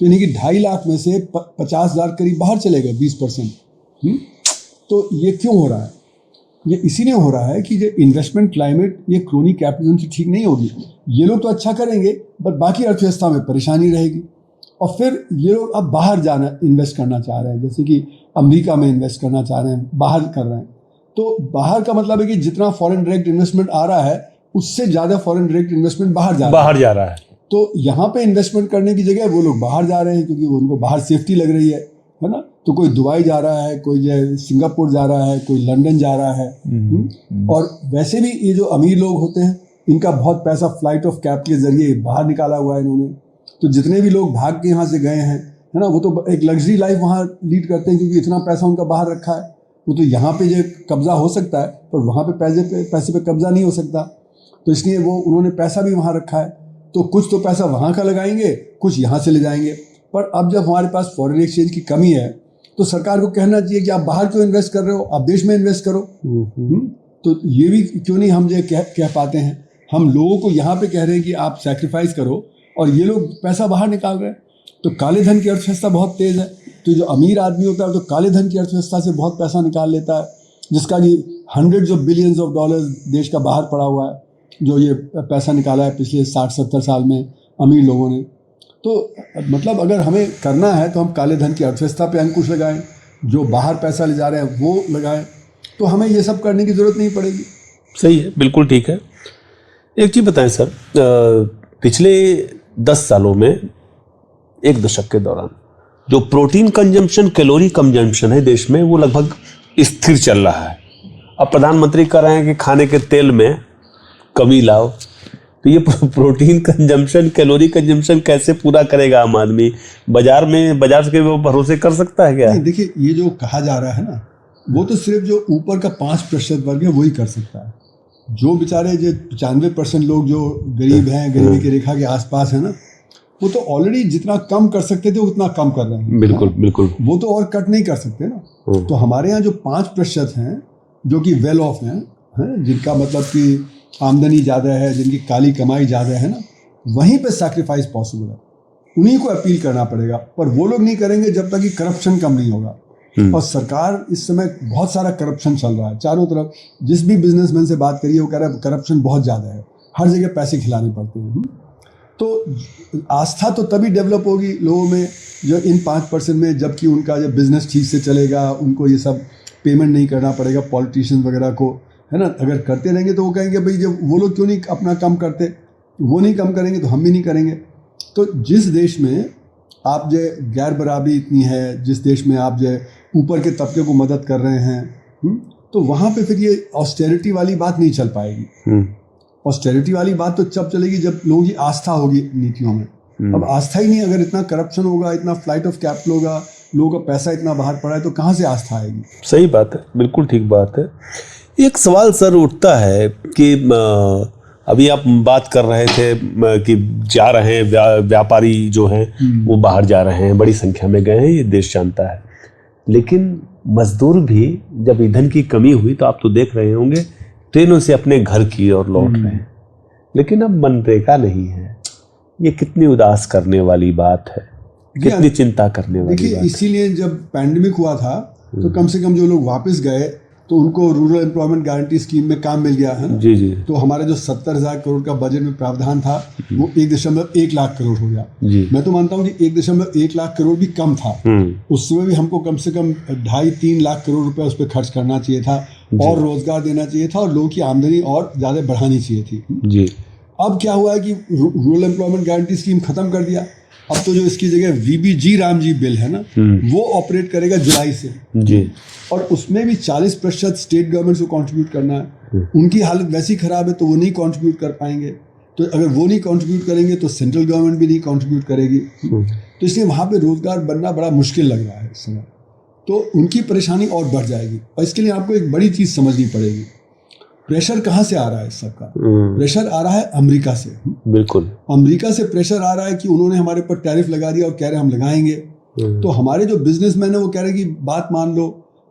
तो यानी कि 2.5 लाख में से 50,000 करीब बाहर चले गए, 20%। तो ये क्यों हो रहा है? ये इसीलिए हो रहा है कि जो इन्वेस्टमेंट क्लाइमेट ये क्रोनी कैपिटलिज्म से ठीक नहीं होगी। ये लोग तो अच्छा करेंगे बट बाकी अर्थव्यवस्था में परेशानी रहेगी। और फिर ये लोग अब बाहर जाना इन्वेस्ट करना चाह रहे हैं, जैसे कि अमेरिका में इन्वेस्ट करना चाह रहे हैं, बाहर कर रहे हैं। तो बाहर का मतलब है कि जितना फॉरेन डायरेक्ट इन्वेस्टमेंट आ रहा है उससे ज़्यादा फॉरेन डायरेक्ट इन्वेस्टमेंट बाहर जा रहा है। तो यहाँ पे इन्वेस्टमेंट करने की जगह वो लोग बाहर जा रहे हैं क्योंकि उनको बाहर सेफ्टी लग रही है ना। तो कोई दुबई जा रहा है, कोई जो सिंगापुर जा रहा है, कोई लंदन जा रहा है। और वैसे भी ये जो अमीर लोग होते हैं इनका बहुत पैसा फ्लाइट ऑफ कैपिटल के जरिए बाहर निकाला हुआ है इन्होंने। तो जितने भी लोग भाग के यहाँ से गए हैं है ना, वो तो एक लग्जरी लाइफ वहाँ लीड करते हैं क्योंकि इतना पैसा उनका बाहर रखा है। वो तो यहाँ पे जो कब्जा हो सकता है पर वहाँ पे पैसे पे कब्जा नहीं हो सकता। तो इसलिए वो उन्होंने पैसा भी वहाँ रखा है। तो कुछ तो पैसा वहाँ का लगाएंगे, कुछ यहाँ से ले जाएंगे। पर अब जब हमारे पास फॉरेन एक्सचेंज की कमी है तो सरकार को कहना चाहिए कि आप बाहर क्यों इन्वेस्ट कर रहे हो, आप देश में इन्वेस्ट करो। तो ये भी क्यों नहीं हम जो कह पाते हैं। हम लोगों को यहाँ पे कह रहे हैं कि आप सैक्रिफाइस करो और ये लोग पैसा बाहर निकाल रहे हैं। तो काले धन की अर्थव्यवस्था बहुत तेज है। तो जो अमीर आदमी होता है तो काले धन की अर्थव्यवस्था से बहुत पैसा निकाल लेता है, जिसका कि hundreds of billions of dollars देश का बाहर पड़ा हुआ है, जो ये पैसा निकाला है पिछले 60-70 साल में अमीर लोगों ने। तो मतलब अगर हमें करना है तो हम काले धन की अर्थव्यवस्था पे अंकुश लगाएं, जो बाहर पैसा ले जा रहे हैं वो लगाएं, तो हमें ये सब करने की ज़रूरत नहीं पड़ेगी। सही है, बिल्कुल ठीक है। एक चीज़ बताएं सर, पिछले 10 सालों में, एक दशक के दौरान जो प्रोटीन कंजम्पशन, कैलोरी कंजम्पशन है देश में, वो लगभग स्थिर चल रहा है। अब प्रधानमंत्री कह रहे हैं कि खाने के तेल में कमी लाओ। तो ये प्रोटीन कंजम्पशन, कैलोरी कंजम्पशन कैसे पूरा करेगा आम आदमी? बाजार के वो भरोसे कर सकता है क्या? नहीं, देखिए ये जो कहा जा रहा है ना, वो तो सिर्फ जो ऊपर का 5% वर्ग है वही कर सकता है। जो बेचारे जो 95% लोग जो गरीब हैं, गरीबी की रेखा के आसपास है ना, वो तो ऑलरेडी जितना कम कर सकते थे उतना कम कर रहे हैं। बिल्कुल। वो तो और कट नहीं कर सकते ना। तो हमारे यहाँ जो 5% हैं जो कि वेल ऑफ हैं, जिनका मतलब कि आमदनी ज़्यादा है, जिनकी काली कमाई ज़्यादा है ना, वहीं पे सैक्रिफाइस पॉसिबल है। उन्हीं को अपील करना पड़ेगा। पर वो लोग नहीं करेंगे जब तक कि करप्शन कम नहीं होगा। और सरकार इस समय बहुत सारा करप्शन चल रहा है चारों तरफ। जिस भी बिजनेसमैन से बात करिए वो कह रहा है करप्शन बहुत ज़्यादा है, हर जगह पैसे खिलाने पड़ते हैं। तो आस्था तो तभी डेवलप होगी लोगों में जो इन 5% में, जबकि उनका जब बिजनेस ठीक से चलेगा, उनको ये सब पेमेंट नहीं करना पड़ेगा पॉलिटिशियन वगैरह को, है ना। अगर करते रहेंगे तो वो कहेंगे भाई जब वो लोग क्यों नहीं अपना कम करते, वो नहीं कम करेंगे तो हम भी नहीं करेंगे। तो जिस देश में आप जो गैर बराबरी इतनी है, जिस देश में आप जो ऊपर के तबके को मदद कर रहे हैं, तो वहाँ पे फिर ये ऑस्टेरिटी वाली बात नहीं चल पाएगी। ऑस्टेरिटी वाली बात तो जब चलेगी जब लोगों की आस्था होगी नीतियों में। अब आस्था ही नहीं, अगर इतना करप्शन होगा, इतना फ्लाइट ऑफ कैपिटल होगा, लोगों का पैसा इतना बाहर पड़ा है, तो कहाँ से आस्था आएगी? सही बात है, बिल्कुल ठीक बात है। एक सवाल सर उठता है कि अभी आप बात कर रहे थे कि जा रहे हैं व्यापारी जो हैं वो बाहर जा रहे हैं, बड़ी संख्या में गए हैं, ये देश जानता है। लेकिन मजदूर भी जब ईंधन की कमी हुई तो आप तो देख रहे होंगे ट्रेनों से अपने घर की ओर लौट रहे हैं। लेकिन अब मनरेगा नहीं है। ये कितनी उदास करने वाली बात है, कितनी चिंता करने वाली बात है। देखिए इसीलिए जब पैंडेमिक हुआ था तो कम से कम जो लोग वापस गए तो उनको रूरल एम्प्लॉयमेंट गारंटी स्कीम में काम मिल गया है ना। जी। तो हमारा जो 70,000 करोड़ का बजट में प्रावधान था वो 1.1 लाख करोड़ हो गया। मैं तो मानता हूँ कि 1.1 लाख करोड़ भी कम था। उस समय भी हमको कम से कम 2.5-3 लाख करोड़ रुपए उस पर खर्च करना चाहिए था और रोजगार देना चाहिए था और लोगों की आमदनी और ज़्यादा बढ़ानी चाहिए थी। जी। अब क्या हुआ है कि रूरल एम्प्लॉयमेंट गारंटी स्कीम खत्म कर दिया। अब तो जो इसकी जगह VBG रामजी बिल है ना, वो ऑपरेट करेगा जुलाई से। जी। और उसमें भी 40% स्टेट गवर्नमेंट को कंट्रीब्यूट करना है। उनकी हालत वैसी खराब है तो वो नहीं कंट्रीब्यूट कर पाएंगे। तो अगर वो नहीं कंट्रीब्यूट करेंगे तो सेंट्रल गवर्नमेंट भी नहीं कंट्रीब्यूट करेगी। तो इसलिए वहाँ पे रोजगार बनना बड़ा मुश्किल लग रहा है इस समय। तो उनकी परेशानी और बढ़ जाएगी। और इसके लिए आपको एक बड़ी चीज़ समझनी पड़ेगी। प्रेशर कहाँ से आ रहा है इस सबका? प्रेशर आ रहा है अमेरिका से। बिल्कुल, अमेरिका से प्रेशर आ रहा है कि उन्होंने हमारे ऊपर टैरिफ लगा दिया और कह रहे हैं हम लगाएंगे। तो हमारे जो बिजनेसमैन है वो कह रहे हैं कि बात मान लो।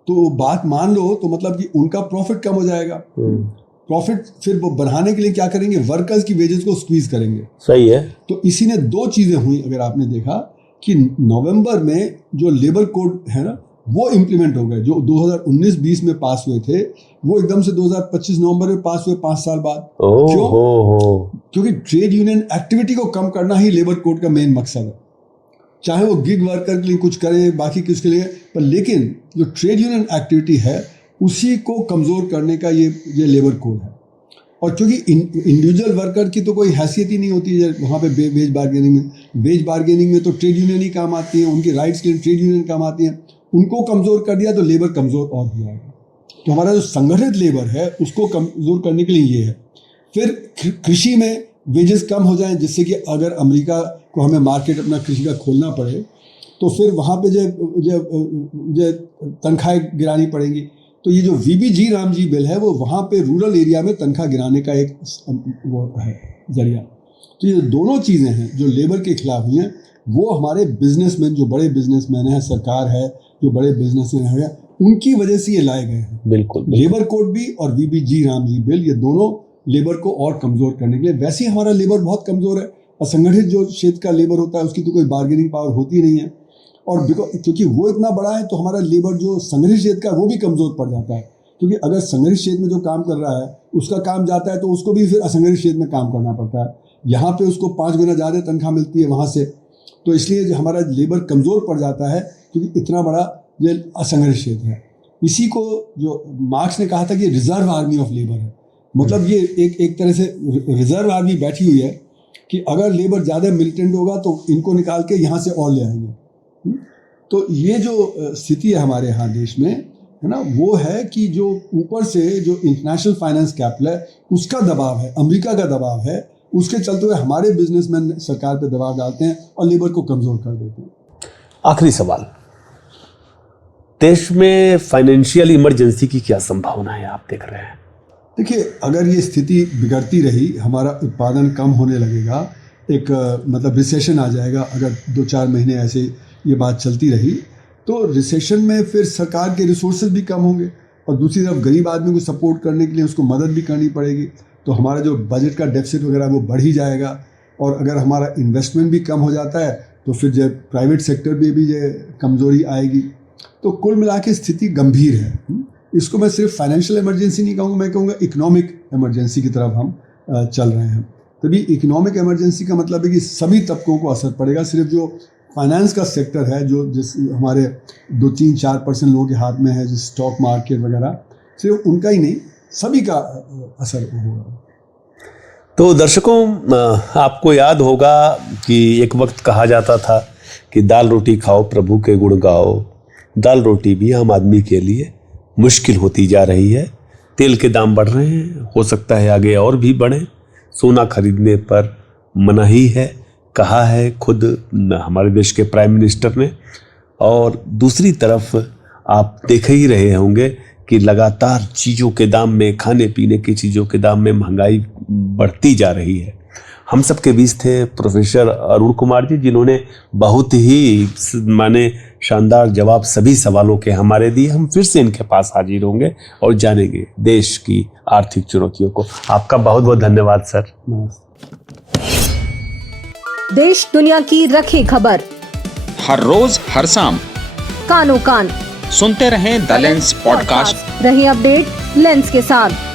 तो बात मान लो तो मतलब कि उनका प्रॉफिट कम हो जाएगा। प्रॉफिट फिर वो बढ़ाने के लिए क्या करेंगे? वर्कर्स की वेजेस को स्क्वीज करेंगे। सही है। तो इसी ने 2 चीजें हुई। अगर आपने देखा कि नवंबर में जो लेबर कोड है ना, वो इम्प्लीमेंट हो गए। जो 2019-20 में पास हुए थे वो एकदम से 2025 नवंबर में पास हुए, 5 साल बाद। क्यों? क्योंकि ट्रेड यूनियन एक्टिविटी को कम करना ही लेबर कोड का मेन मकसद है। चाहे वो गिग वर्कर के लिए कुछ करे, बाकी किसके लिए, पर लेकिन जो ट्रेड यूनियन एक्टिविटी है उसी को कमज़ोर करने का ये लेबर कोड है। और क्योंकि इंडिविजुअल वर्कर की तो कोई हैसियत ही नहीं होती है वहाँ पे वेज बार्गेनिंग में तो ट्रेड यूनियन ही काम आती है, उनके राइट्स के लिए ट्रेड यूनियन काम आती हैं। उनको कमज़ोर कर दिया तो लेबर कमज़ोर और हो जाएगा। तो हमारा जो संगठित लेबर है उसको कमज़ोर करने के लिए ये है। फिर कृषि में वेजेस कम हो जाएं, जिससे कि अगर अमेरिका को हमें मार्केट अपना कृषि का खोलना पड़े तो फिर वहाँ पे जो तनख्वाहें गिरानी पड़ेंगी। तो ये जो वीबीजी रामजी बिल है वो वहाँ पे रूरल एरिया में तनख्वाह गिराने का एक वो है जरिया। तो ये दोनों चीज़ें हैं जो लेबर के खिलाफ हुई हैं। वो हमारे बिजनेसमैन, जो बड़े बिजनेसमैन हैं, सरकार है, जो बड़े बिजनेसमैन हैं, उनकी वजह से ये लाए गए हैं। बिल्कुल। लेबर कोड भी और वीबीजी रामजी बिल, ये दोनों लेबर को और कमज़ोर करने के लिए। वैसे ही हमारा लेबर बहुत कमज़ोर है। असंगठित जो क्षेत्र का लेबर होता है उसकी तो कोई बार्गेनिंग पावर होती नहीं है। और क्योंकि वो इतना बड़ा है तो हमारा लेबर जो संगठित क्षेत्र का वो भी कमज़ोर पड़ जाता है। क्योंकि अगर संगठित क्षेत्र में जो काम कर रहा है उसका काम जाता है तो उसको भी फिर असंगठित क्षेत्र में काम करना पड़ता है। यहाँ पे उसको 5 गुना ज़्यादा तनख्वाह मिलती है वहाँ से। तो इसलिए हमारा लेबर कमज़ोर पड़ जाता है क्योंकि इतना बड़ा ये असंगठित क्षेत्र है। इसी को जो मार्क्स ने कहा था कि रिजर्व आर्मी ऑफ लेबर है। मतलब ये एक तरह से रिजर्व आर्मी बैठी हुई है कि अगर लेबर ज़्यादा मिलिटेंट होगा तो इनको निकाल के यहाँ से और ले आएंगे। तो ये जो स्थिति है हमारे यहाँ देश में, है ना, वो है कि जो ऊपर से जो इंटरनेशनल फाइनेंस कैपिटल है उसका दबाव है, अमेरिका का दबाव है, उसके चलते हुए हमारे बिजनेसमैन सरकार पे दबाव डालते हैं और लेबर को कमज़ोर कर देते हैं। आखिरी सवाल, देश में फाइनेंशियल इमरजेंसी की क्या संभावना है आप देख रहे हैं? देखिए, अगर ये स्थिति बिगड़ती रही, हमारा उत्पादन कम होने लगेगा, एक मतलब रिसेशन आ जाएगा। अगर 2-4 महीने ऐसे ये बात चलती रही तो रिसेशन में फिर सरकार के रिसोर्सेज भी कम होंगे और दूसरी तरफ गरीब आदमी को सपोर्ट करने के लिए उसको मदद भी करनी पड़ेगी। तो हमारा जो बजट का डेफिसिट वगैरह वो बढ़ ही जाएगा। और अगर हमारा इन्वेस्टमेंट भी कम हो जाता है तो फिर जो प्राइवेट सेक्टर में भी जो कमज़ोरी आएगी। तो कुल मिला के स्थिति गंभीर है। इसको मैं सिर्फ फाइनेंशियल इमरजेंसी नहीं कहूँगा, मैं कहूँगा इकोनॉमिक इमरजेंसी की तरफ हम चल रहे हैं। तभी इकोनॉमिक इमरजेंसी का मतलब है कि सभी तबकों को असर पड़ेगा। सिर्फ जो फाइनेंस का सेक्टर है, जो जिस हमारे 2-3-4% लोगों के हाथ में है, जिस स्टॉक मार्केट वगैरह, सिर्फ उनका ही नहीं, सभी का असर होगा। तो दर्शकों, आपको याद होगा कि एक वक्त कहा जाता था कि दाल रोटी खाओ प्रभु के गुण गाओ। दाल रोटी भी आम आदमी के लिए मुश्किल होती जा रही है। तेल के दाम बढ़ रहे हैं, हो सकता है आगे और भी बढ़े। सोना खरीदने पर मनाही है, कहा है खुद हमारे देश के प्राइम मिनिस्टर ने। और दूसरी तरफ आप देख ही रहे होंगे कि लगातार चीज़ों के दाम में, खाने पीने की चीज़ों के दाम में महंगाई बढ़ती जा रही है। हम सब के बीच थे प्रोफेसर अरुण कुमार जी, जिन्होंने बहुत ही माने शानदार जवाब सभी सवालों के हमारे दिए। हम फिर से इनके पास हाजिर होंगे और जानेंगे देश की आर्थिक चुनौतियों को। आपका बहुत बहुत धन्यवाद सर। देश दुनिया की रखी खबर हर रोज हर शाम कानो कान सुनते रहें द लेंस पॉडकास्ट। रही अपडेट लेंस के साथ।